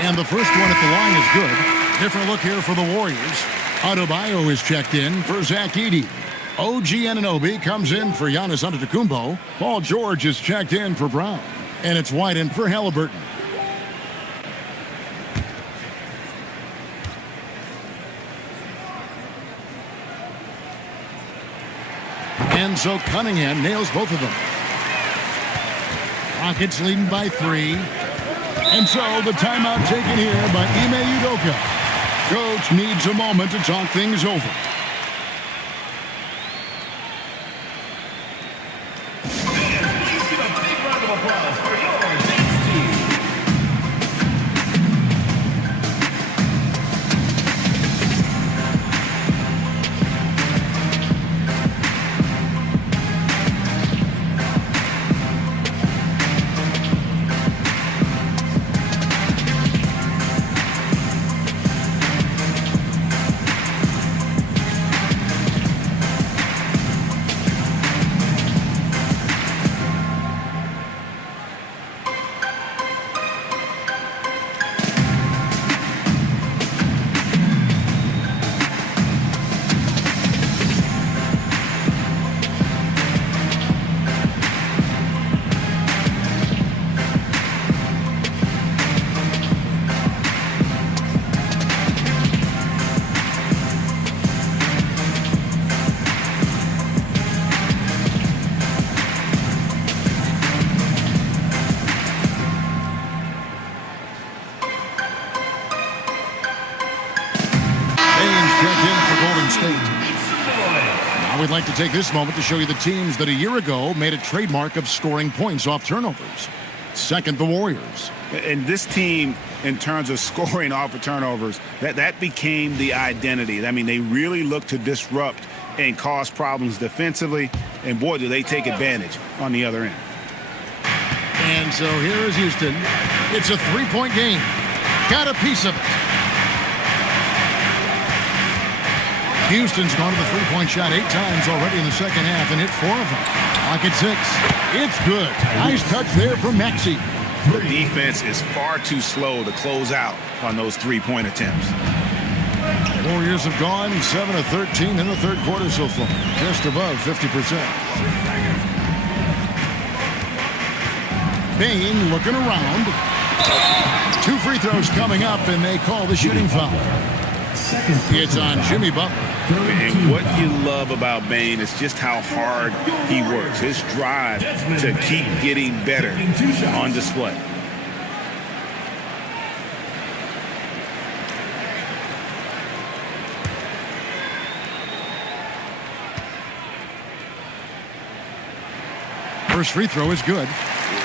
And the first one at the line is good. Different look here for the Warriors. Adebayo is checked in for Zach Edey. OG Anunoby comes in for Giannis Antetokounmpo. Paul George is checked in for Brown. And it's White in for Halliburton. And so Cunningham nails both of them. Rockets leading by 3. And so the timeout taken here by Ime Udoka. Coach needs a moment to talk things over. Please give a big round of applause for your Knicks team. Now we'd like to take this moment to show you the teams that a year ago made a trademark of scoring points off turnovers. Second, the Warriors. And this team, in terms of scoring off of turnovers, that became the identity. I mean, they really look to disrupt and cause problems defensively, and boy, do they take advantage on the other end. And so here is Houston. It's a three-point game. Got a piece of it. Houston's gone to the three-point shot 8 times already in the second half and hit 4 of them. Lock at 6. It's good. Nice touch there from Maxey. The defense is far too slow to close out on those three-point attempts. The Warriors have gone 7 of 13 in the third quarter so far, just above 50%. Bane looking around. 2 free throws coming up, and they call the shooting foul. It's on Jimmy Butler. And what you love about Bane is just how hard he works. His drive to keep getting better on display. First free throw is good.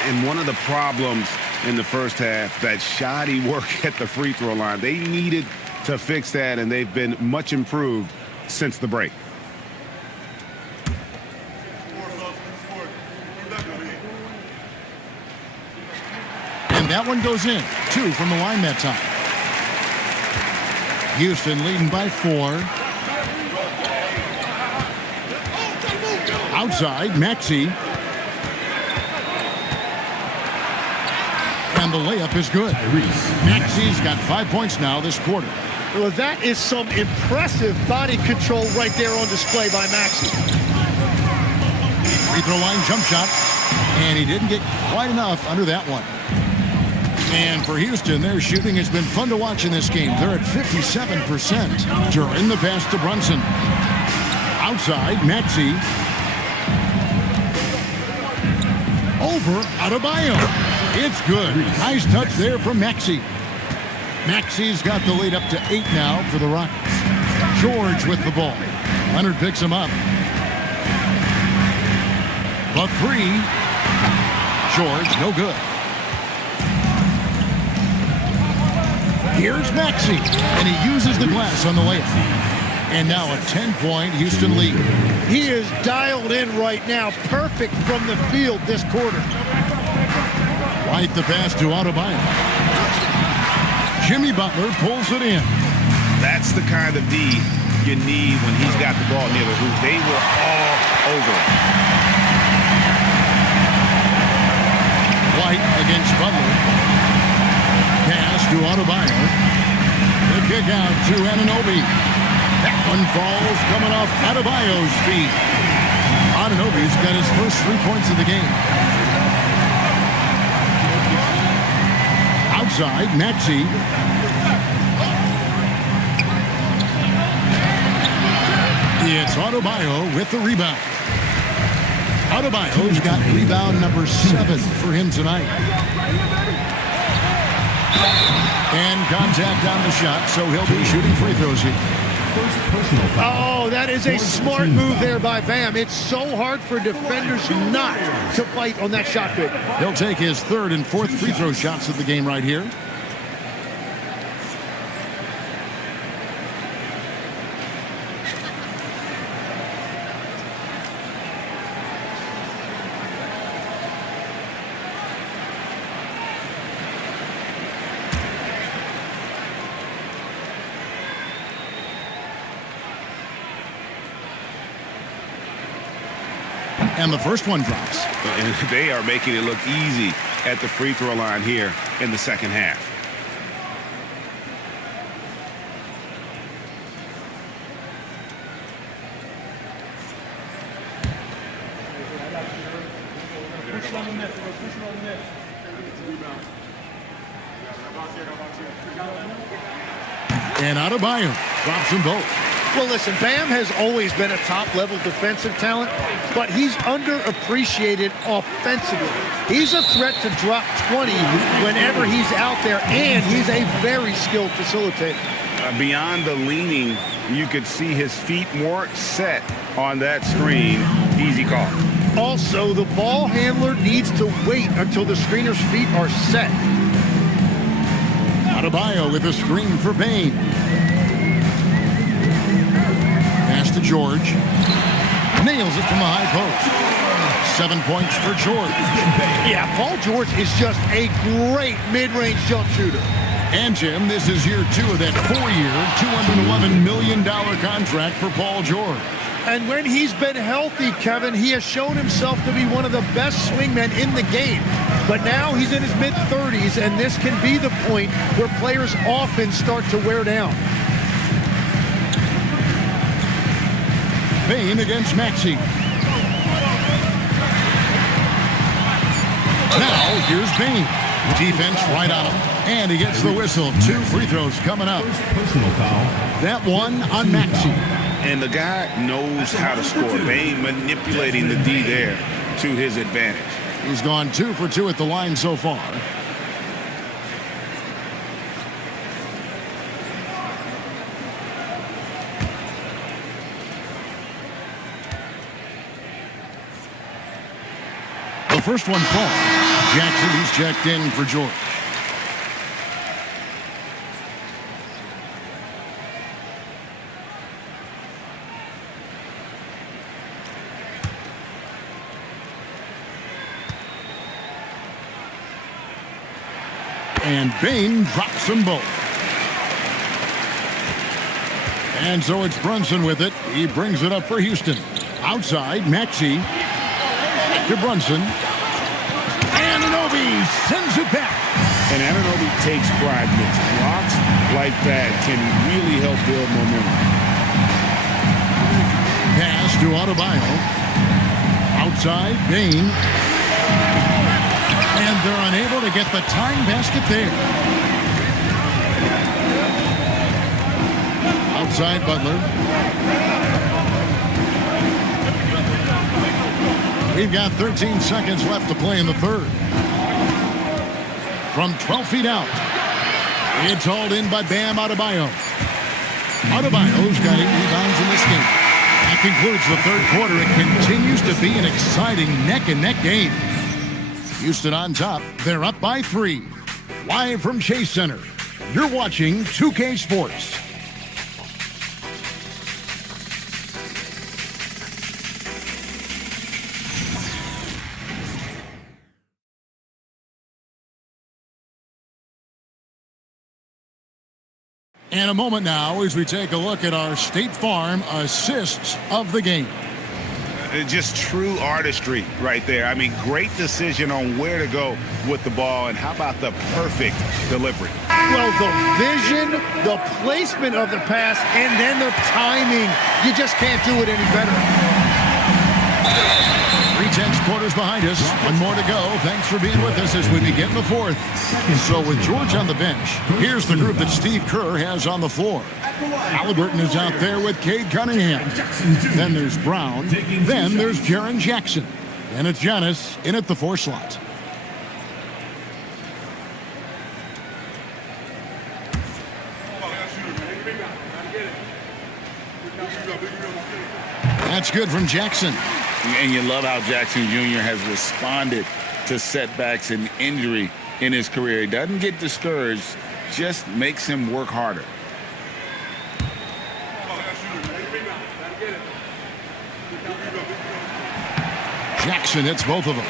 And one of the problems in the first half, that shoddy work at the free throw line. They needed to fix that, and they've been much improved since the break. And that one goes in. 2 from the line that time. Houston leading by 4. Outside, Maxey. And the layup is good. Maxey's got 5 points now this quarter. Well, that is some impressive body control right there on display by Maxey. Free throw line jump shot. And he didn't get quite enough under that one. And for Houston, their shooting has been fun to watch in this game. They're at 57% during the pass to Brunson. Outside, Maxey. Over Adebayo. It's good. Nice touch there from Maxey. Maxey's got the lead up to 8 now for the Rockets. George with the ball. Leonard picks him up. The 3. George, no good. Here's Maxey, and he uses the glass on the layup. And now a 10-point Houston lead. He is dialed in right now. Perfect from the field this quarter. Right the pass to Adebayo. Jimmy Butler pulls it in. That's the kind of D you need when he's got the ball near the hoop. They were all over it. White against Butler. Pass to Adebayo. The kick out to Anunoby. That one falls coming off Adebayo's feet. Anunoby's got his first 3 points of the game. Outside, Maxey. It's Adebayo with the rebound. Adebayo's got rebound number 7 for him tonight. And contact on the shot, so he'll be shooting free throws here. Oh, that is a smart move there by Bam. It's so hard for defenders not to fight on that shot fake. He'll take his 3rd and 4th free throw shots of the game right here. And the first one drops. And they are making it look easy at the free throw line here in the second half. And Adebayo drops them both. Well, listen, Bam has always been a top-level defensive talent, but he's underappreciated offensively. He's a threat to drop 20 whenever he's out there, and he's a very skilled facilitator. Beyond the leaning, you could see his feet more set on that screen. Easy call. Also, the ball handler needs to wait until the screener's feet are set. Adebayo with a screen for Bane. Pass to George. Nails it from the high post. 7 points for George. Yeah, Paul George is just a great mid-range jump shooter. And, Jim, this is year 2 of that 4-year, $211 million contract for Paul George. And when he's been healthy, Kevin, he has shown himself to be one of the best swingmen in the game. But now he's in his mid-30s, and this can be the point where players often start to wear down. Bane against Maxey. Now, here's Bane. Defense right on him. And he gets the whistle. 2 free throws coming up. Personal foul. That one on Maxey. And the guy knows how to score. Bane manipulating the D there to his advantage. He's gone 2 for 2 at the line so far. The first one falls. Jackson, he's checked in for George. And Bane drops them both. And so it's Brunson with it. He brings it up for Houston. Outside, Maxey to Brunson. Anunoby sends it back. And Anunoby takes pride in this. Blocks like that can really help build momentum. Pass to Adebayo. Outside, Bane. And they're unable to get the tying basket there. Outside, Butler. We've got 13 seconds left to play in the third. From 12 feet out. It's hauled in by Bam Adebayo. Adebayo's got 8 rebounds in this game. That concludes the third quarter. It continues to be an exciting neck-and-neck game. Houston on top. They're up by 3. Live from Chase Center. You're watching 2K Sports. And a moment now as we take a look at our State Farm assists of the game. Just true artistry right there. I mean, great decision on where to go with the ball, and how about the perfect delivery? Well, the vision, the placement of the pass, and then the timing. You just can't do it any better. 3/10 quarters behind us. One more to go. Thanks for being with us as we begin the fourth. So with George on the bench, here's the group that Steve Kerr has on the floor. Halliburton is out there with Cade Cunningham. Then there's Brown. Then there's Jaren Jackson. And it's Giannis in at the 4 slot. That's good from Jackson. And you love how Jackson Jr. has responded to setbacks and injury in his career. He doesn't get discouraged, just makes him work harder. Jackson hits both of them.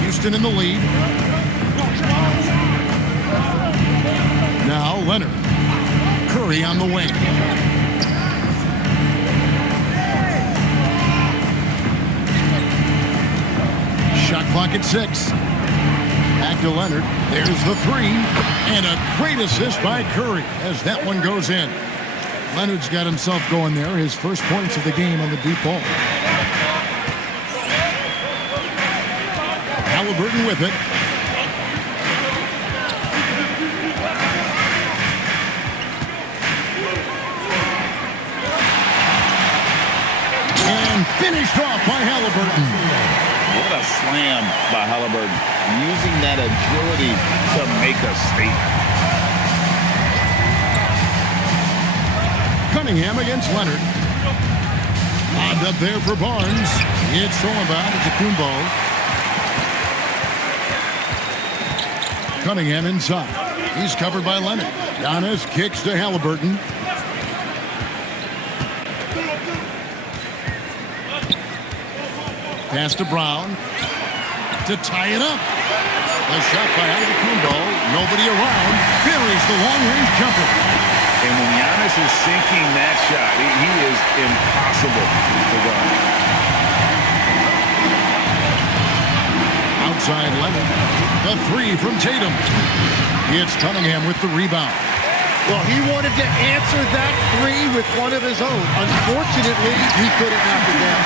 Houston in the lead. Now Leonard. Curry on the wing. Shot clock at 6. Back to Leonard. There's the 3. And a great assist by Curry as that one goes in. Leonard's got himself going there. His first points of the game on the deep ball. Halliburton with it. And finished off by Halliburton. What a slam by Halliburton. Using that agility to make a statement. Cunningham against Leonard. Lobbed up there for Barnes. It's Solomon to Kumbo. Cunningham inside. He's covered by Leonard. Giannis kicks to Halliburton. Pass to Brown to tie it up. The shot by Antetokounmpo. Nobody around. Buries the long-range jumper. And when Giannis is sinking that shot, he is impossible to guard. Outside Leonard. The 3 from Tatum. It's Cunningham with the rebound. Well, he wanted to answer that 3 with one of his own. Unfortunately, he couldn't knock it down.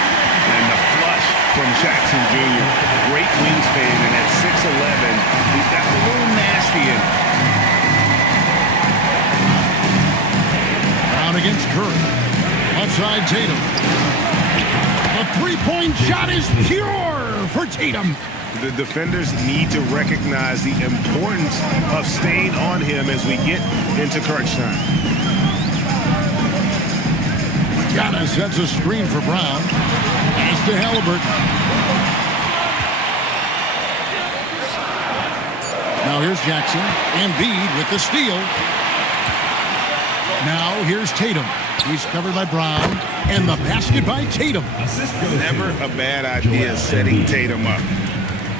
And the flush from Jackson Jr. Great wingspan, and at 6'11", he's got a little nasty in him. Brown against Curry. Outside Tatum. The three-point shot is pure for Tatum. The defenders need to recognize the importance of staying on him as we get into crunch time. Giannis sets a screen for Brown. Pass to Halliburton. Now here's Jackson. Embiid with the steal. Now here's Tatum. He's covered by Brown. And the basket by Tatum. Never a bad idea setting Tatum up.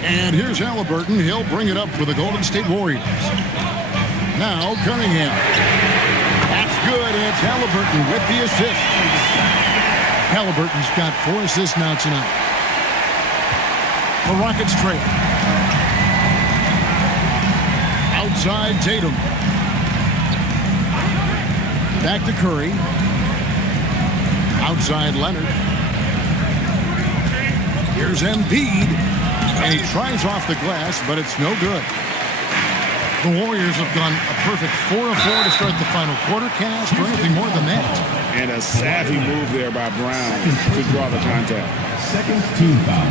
And here's Halliburton. He'll bring it up for the Golden State Warriors. Now Cunningham. That's good. And it's Halliburton with the assist. Halliburton's got 4 assists now tonight. The Rockets trail. Outside Tatum. Back to Curry. Outside Leonard. Here's Embiid. And he tries off the glass, but it's no good. The Warriors have gone a perfect 4 of 4 to start the final quarter cast, or anything more than that. And a savvy move there by Brown to draw the contact. Second team foul.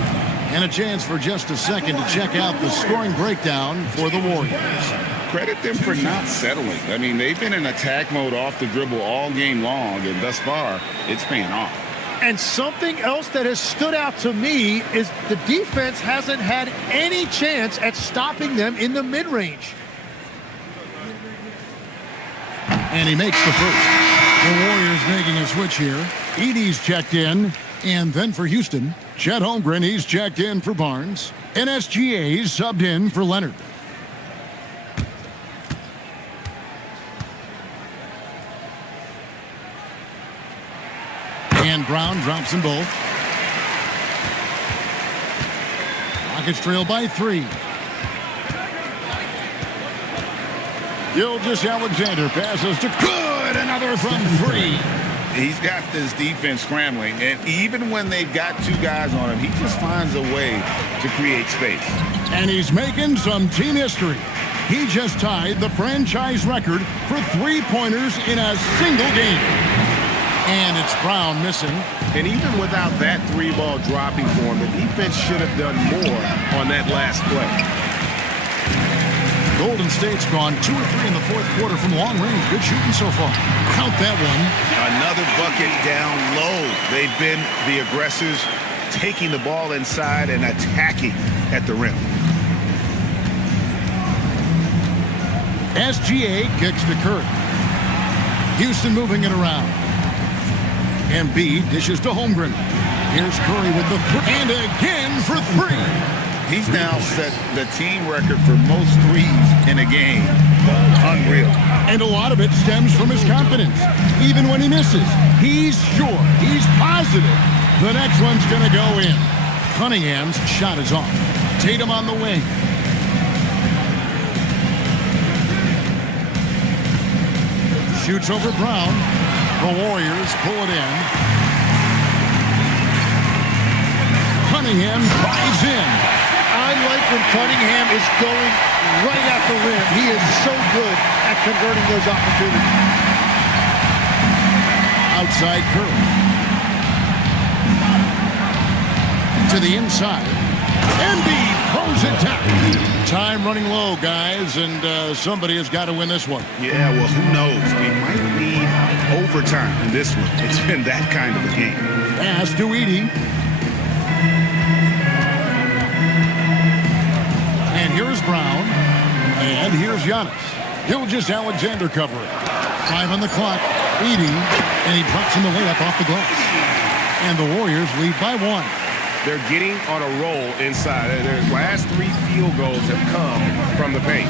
And a chance for just a second to check out the scoring breakdown for the Warriors. Credit them for not settling. I mean, they've been in attack mode off the dribble all game long, and thus far, it's paying off. And something else that has stood out to me is the defense hasn't had any chance at stopping them in the mid-range. And he makes the first. The Warriors making a switch here. Edey's checked in. And then for Houston, Chet Holmgren, he's checked in for Barnes. And SGA's subbed in for Leonard. And and Brown drops them both. Rockets trail by 3. Gilgeous-Alexander passes to good. Another from 3. He's got this defense scrambling, and even when they've got 2 guys on him, he just finds a way to create space. And he's making some team history. He just tied the franchise record for 3-pointers in a single game. And it's Brown missing. And even without that 3-ball dropping for him, the defense should have done more on that last play. Golden State's gone 2 or 3 in the fourth quarter from long range. Good shooting so far. Count that one. Another bucket down low. They've been the aggressors, taking the ball inside and attacking at the rim. SGA kicks to Curry. Houston moving it around. Embiid dishes to Holmgren. Here's Curry with the 3. And again for 3. He's now set the team record for most threes in a game. Unreal. And a lot of it stems from his confidence. Even when he misses, he's sure, he's positive the next one's going to go in. Cunningham's shot is off. Tatum on the wing. Shoots over Brown. The Warriors pull it in. Cunningham drives in. I like when Cunningham is going right at the rim. He is so good at converting those opportunities. Outside Curry. To the inside. Embiid throws it down. Time running low, guys, and somebody has got to win this one. Yeah, well, who knows? We might need overtime in this one. It's been that kind of a game. Pass to Edey. And here's Brown. And here's Giannis. Gilgeous-Alexander covering. 5 on the clock. Edey. And he drops in the layup off the glass. And the Warriors lead by 1. They're getting on a roll inside. Their last 3 field goals have come from the paint.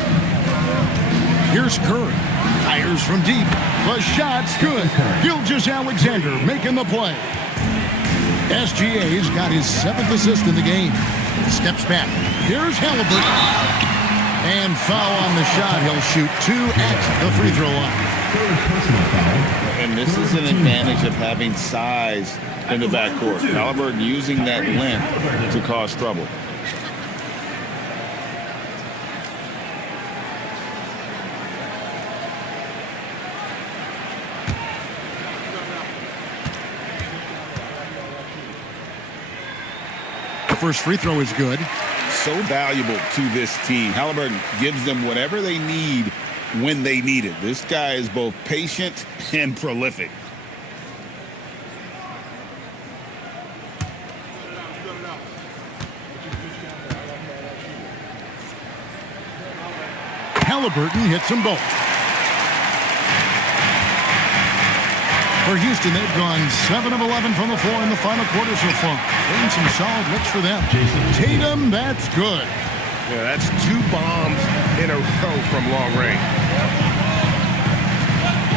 Here's Curry. Fires from deep. The shot's good. Gilgeous-Alexander making the play. SGA's got his 7th assist in the game. Steps back. Here's Halliburton. And foul on the shot. He'll shoot 2 at the free throw line. And this is an advantage of having size in the backcourt. Halliburton using that length to cause trouble. The first free throw is good. So valuable to this team. Halliburton gives them whatever they need when they need it. This guy is both patient and prolific. Halliburton hits them both. For Houston, they've gone 7 of 11 from the floor in the final quarter so far. Getting some solid looks for them. Tatum, that's good. Yeah, that's 2 bombs in a row from long range.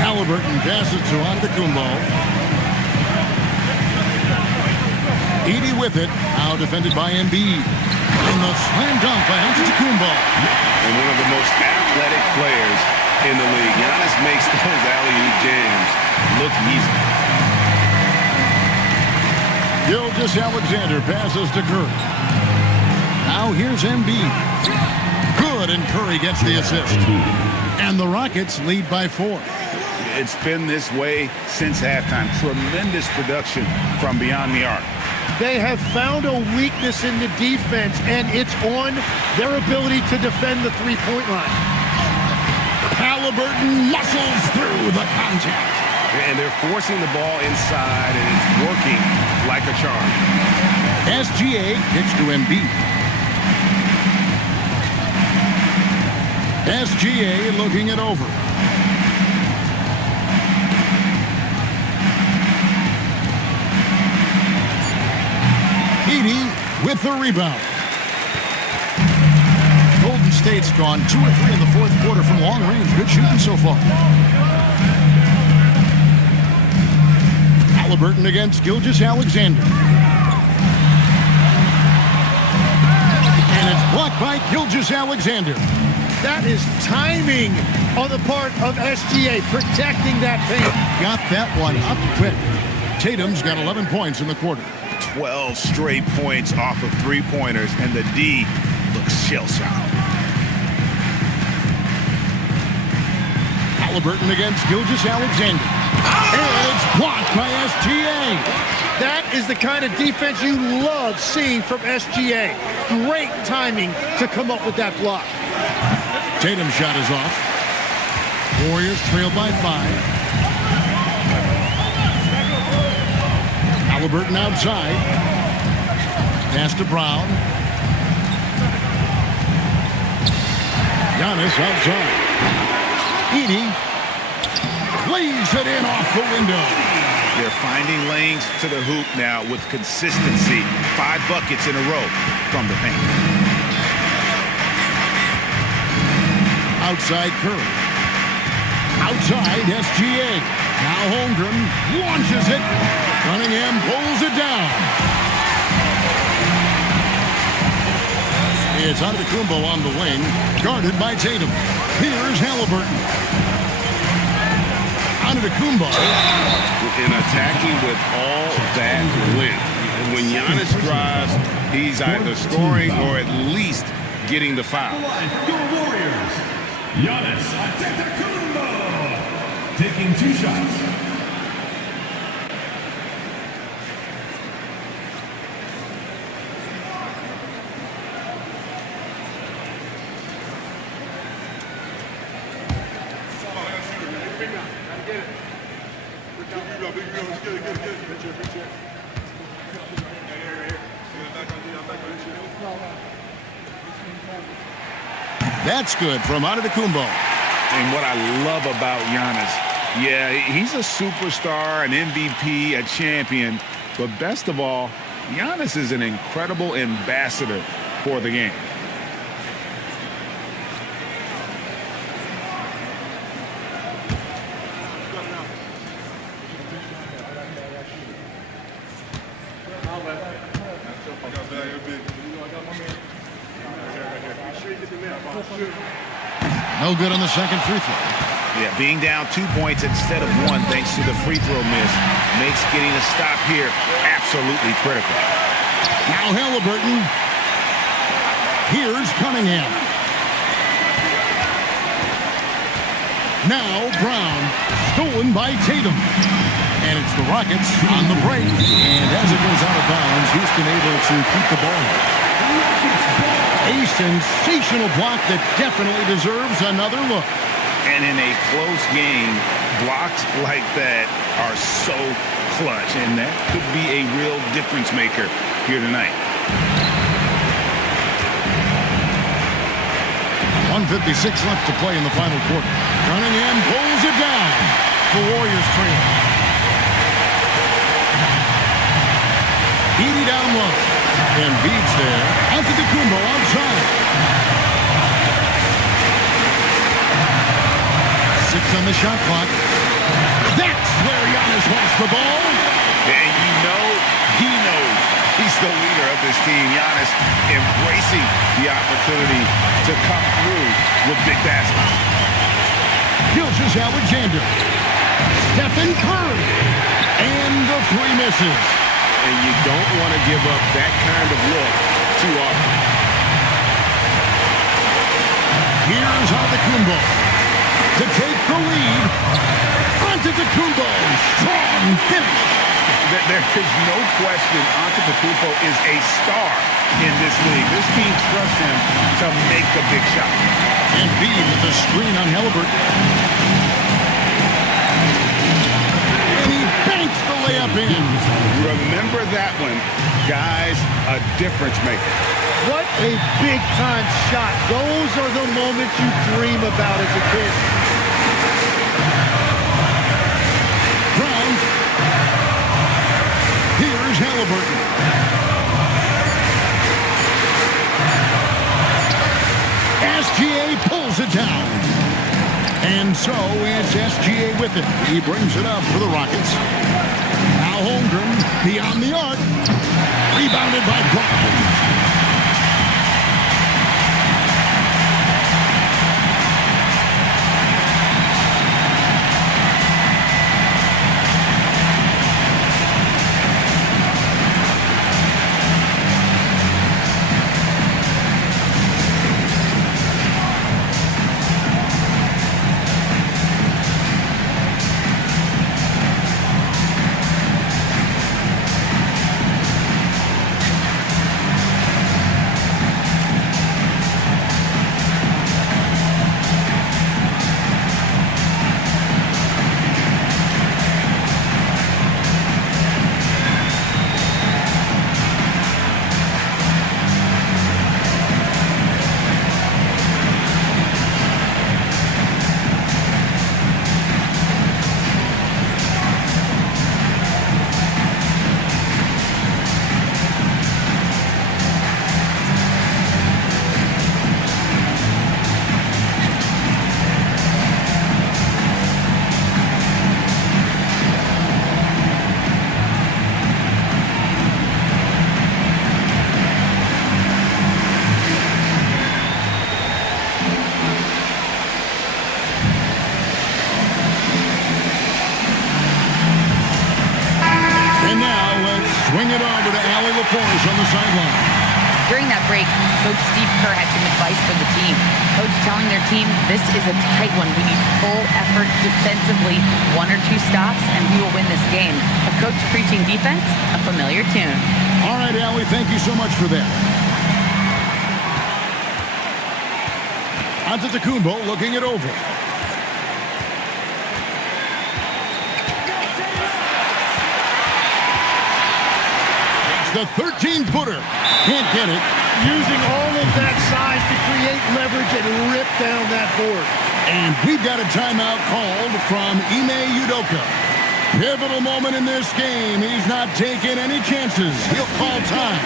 Halliburton passes to Antetokounmpo. Edey with it. Now defended by Embiid. And the slam dunk by Antetokounmpo. And one of the most athletic players in the league. Giannis makes those alley-oop jams look easy. Gilgeous-Alexander passes to Curry. Now here's Embiid. Good, and Curry gets the assist. And the Rockets lead by 4. It's been this way since halftime. Tremendous production from beyond the arc. They have found a weakness in the defense, and it's on their ability to defend the three-point line. Halliburton muscles through the contact. And they're forcing the ball inside, and it's working like a charm. SGA kicks to Embiid. SGA looking it over. Edey with the rebound. Golden State's gone 2 or 3 in the fourth quarter from long range. Good shooting so far. Halliburton against Gilgeous-Alexander. And it's blocked by Gilgeous-Alexander. That is timing on the part of SGA, protecting that paint. Got that one up quick. Tatum's got 11 points in the quarter. 12 straight points off of three-pointers, and the D looks shell-shocked. Halliburton against Gilgeous-Alexander. And it's blocked by SGA. That is the kind of defense you love seeing from SGA. Great timing to come up with that block. Tatum's shot is off. Warriors trail by 5. Halliburton outside. Pass to Brown. Giannis outside. Edey lays it in off the window. They're finding lanes to the hoop now with consistency. 5 buckets in a row from the paint. Outside Curry. Outside SGA. Now Holmgren launches it. Cunningham pulls it down. It's Antetokounmpo on the wing, guarded by Tatum. Here's Halliburton. Antetokounmpo. In attacking with all that length. And when Giannis drives, he's either scoring or at least getting the foul. Your Warriors, Giannis Antetokounmpo, taking 2 shots. That's good from Antetokounmpo. And what I love about Giannis, yeah, he's a superstar, an MVP, a champion. But best of all, Giannis is an incredible ambassador for the game. No good on the second free throw. Yeah, being down 2 points instead of 1 thanks to the free throw miss makes getting a stop here absolutely critical. Now Halliburton. Here's Cunningham. Now Brown. Stolen by Tatum. And it's the Rockets on the break. And as it goes out of bounds, Houston able to keep the ball. A sensational block that definitely deserves another look. And in a close game, blocks like that are so clutch, and that could be a real difference maker here tonight. 1:56 left to play in the final quarter. Cunningham pulls it down. The Warriors trail. Edey down low. And beats there. Antetokounmpo outside. 6 on the shot clock. That's where Giannis wants the ball. And you know he knows he's the leader of this team. Giannis embracing the opportunity to come through with big baskets. Gilgeous-Alexander. Stephen Curry. And the 3 misses. And you don't want to give up that kind of look too often. Here's Antetokounmpo to take the lead. Antetokounmpo, strong finish. There is no question Antetokounmpo is a star in this league. This team trusts him to make the big shot. And B with the screen on Halliburton. And he banks the layup in. Remember that one, guys, a difference maker. What a big-time shot. Those are the moments you dream about as a kid. Brown. Here's Halliburton. SGA pulls it down. And so it's SGA with it. He brings it up for the Rockets. Now Holmgren beyond the arc. Rebounded by Brown. Swing it over to Allie LaForce on the sideline. During that break, Coach Steve Kerr had some advice for the team. Coach telling their team, this is a tight one. We need full effort defensively, 1 or 2 stops, and we will win this game. A coach preaching defense, a familiar tune. All right, Allie, thank you so much for that. Antetokounmpo looking it over. The 13-footer. Can't get it. Using all of that size to create leverage and rip down that board. And we've got a timeout called from Ime Udoka. Pivotal moment in this game. He's not taking any chances. He'll call time.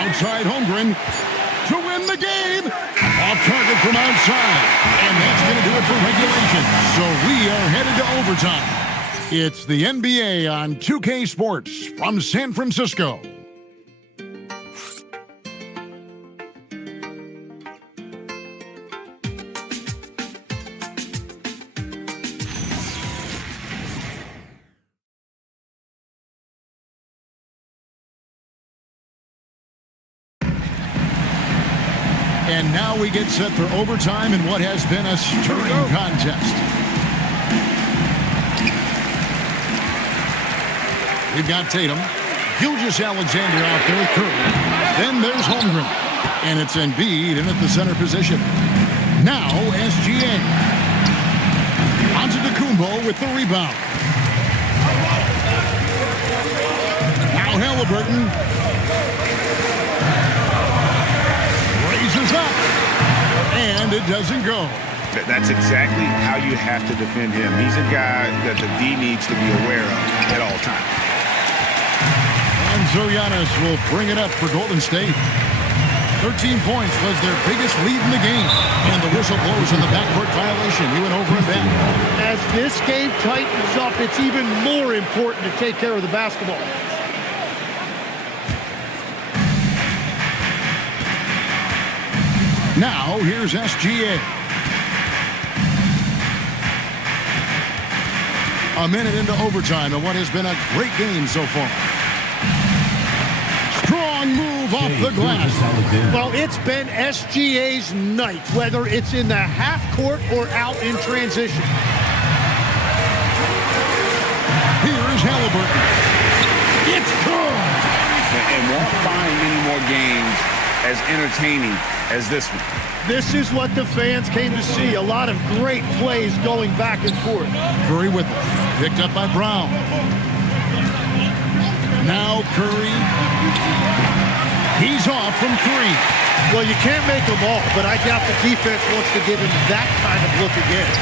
Outside Holmgren to win the game. Off target from outside. And that's going to do it for regulation. So we are headed to overtime. It's the NBA on 2K Sports from San Francisco. And now we get set for overtime in what has been a stirring contest. We've got Tatum, Gilgeous-Alexander out there, Curry. Then there's Holmgren. And it's Embiid in at the center position. Now SGA. Antetokounmpo with the rebound. Now Halliburton. Raises up. And it doesn't go. That's exactly how you have to defend him. He's a guy that the D needs to be aware of at all times. And so Giannis will bring it up for Golden State. 13 points was their biggest lead in the game. And the whistle blows on the backcourt violation. He went over and back. As this game tightens up, it's even more important to take care of the basketball. Now, here's SGA. A minute into overtime in what has been a great game so far. Strong move off the glass. Well, it's been SGA's night, whether it's in the half court or out in transition. Here's Halliburton. It's good. And won't find many more games as entertaining as this one. This is what the fans came to see. A lot of great plays going back and forth. Curry with it. Picked up by Brown. Now Curry. He's off from three. Well, you can't make them all, but I doubt the defense wants to give him that kind of look again.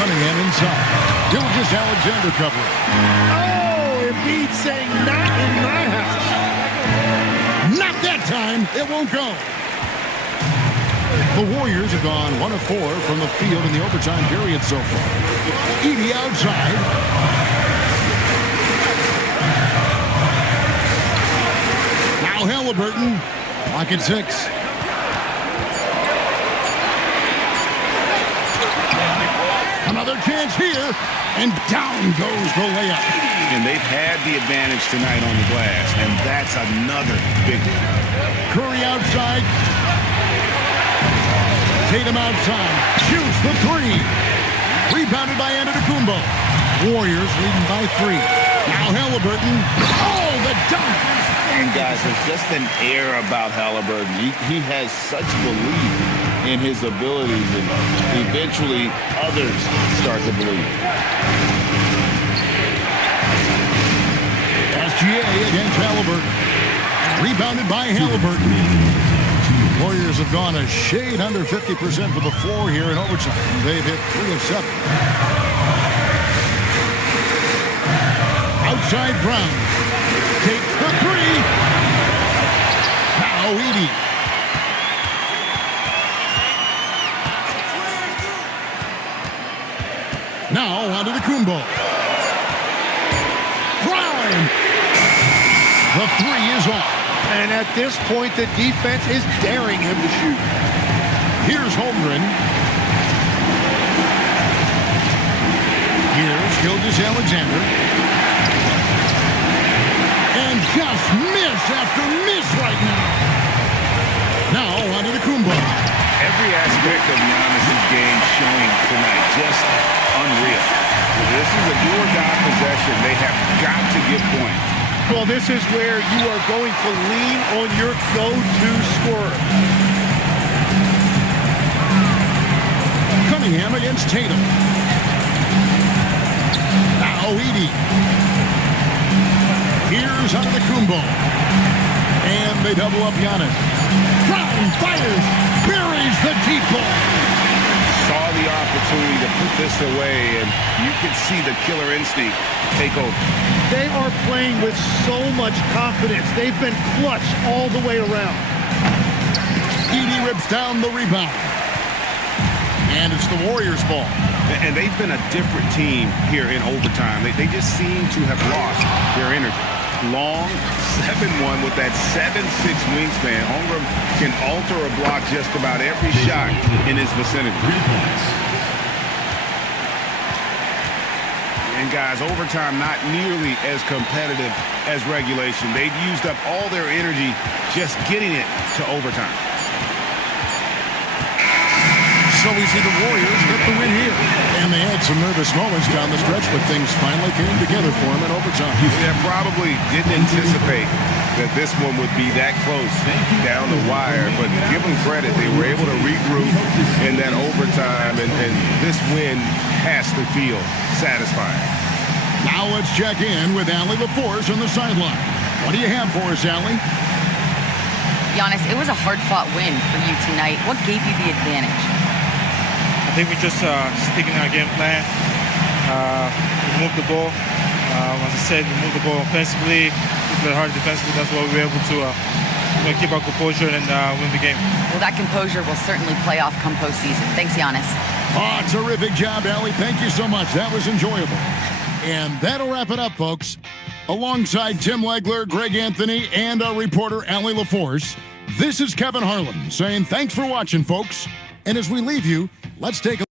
Cunningham inside. Gilgeous-Alexander covering. Oh, Embiid saying not in my house. Not that time. It won't go. The Warriors have gone 1 of 4 from the field in the overtime period so far. Edey outside. Now Halliburton. Clock at 6. Another chance here. And down goes the layup. And they've had the advantage tonight on the glass, and that's another big one. Curry outside. Tatum outside. Shoots the three. Rebounded by Antetokounmpo. Warriors leading by 3. Now Halliburton. Oh, the dunk. And guys, there's just an air about Halliburton. He has such belief in his abilities, and eventually others start to believe. SGA against Halliburton. Rebounded by Halliburton. Warriors have gone a shade under 50% for the floor here in overtime. They've hit 3 of 7. Outside Brown. Takes the 3. Now Edey. Now onto the Kumbo. Brown. The 3 is off. And at this point, the defense is daring him to shoot. Here's Holmgren. Here's Gilgeous-Alexander. And just miss after miss right now. Now onto the Kumbo. Every aspect of Giannis's game showing tonight. Just unreal. This is a do-or-die possession. They have got to get points. Well, this is where you are going to lean on your go-to scorer. Cunningham against Tatum. Now Edey. Here's Antetokounmpo. And they double up Giannis. Brown fires. Buries the deep ball. Saw the opportunity to put this away, and you can see the killer instinct take over. They are playing with so much confidence. They've been clutch all the way around. Edey rips down the rebound. And it's the Warriors' ball. And they've been a different team here in overtime. They just seem to have lost their energy. Long, 7-1 with that 7'6" wingspan. Holmgren can alter or block just about every shot in his vicinity. 3 points. And guys, overtime not nearly as competitive as regulation. They've used up all their energy just getting it to overtime. So we see the Warriors get the win here. And they had some nervous moments down the stretch, but things finally came together for them in overtime. They probably didn't anticipate that this one would be that close down the wire, but give them credit. They were able to regroup in that overtime, and this win has to feel satisfying. Now let's check in with Allie LaForce on the sideline. What do you have for us, Allie? Giannis, it was a hard-fought win for you tonight. What gave you the advantage? I think we just sticking our game plan. We moved the ball. As I said, we moved the ball offensively. We play hard defensively. That's why we were able to keep our composure and win the game. Well, that composure will certainly play off come postseason. Thanks, Giannis. Oh, terrific job, Allie. Thank you so much. That was enjoyable. And that'll wrap it up, folks. Alongside Tim Legler, Greg Anthony, and our reporter, Allie LaForce, this is Kevin Harlan saying thanks for watching, folks. And as we leave you, let's take a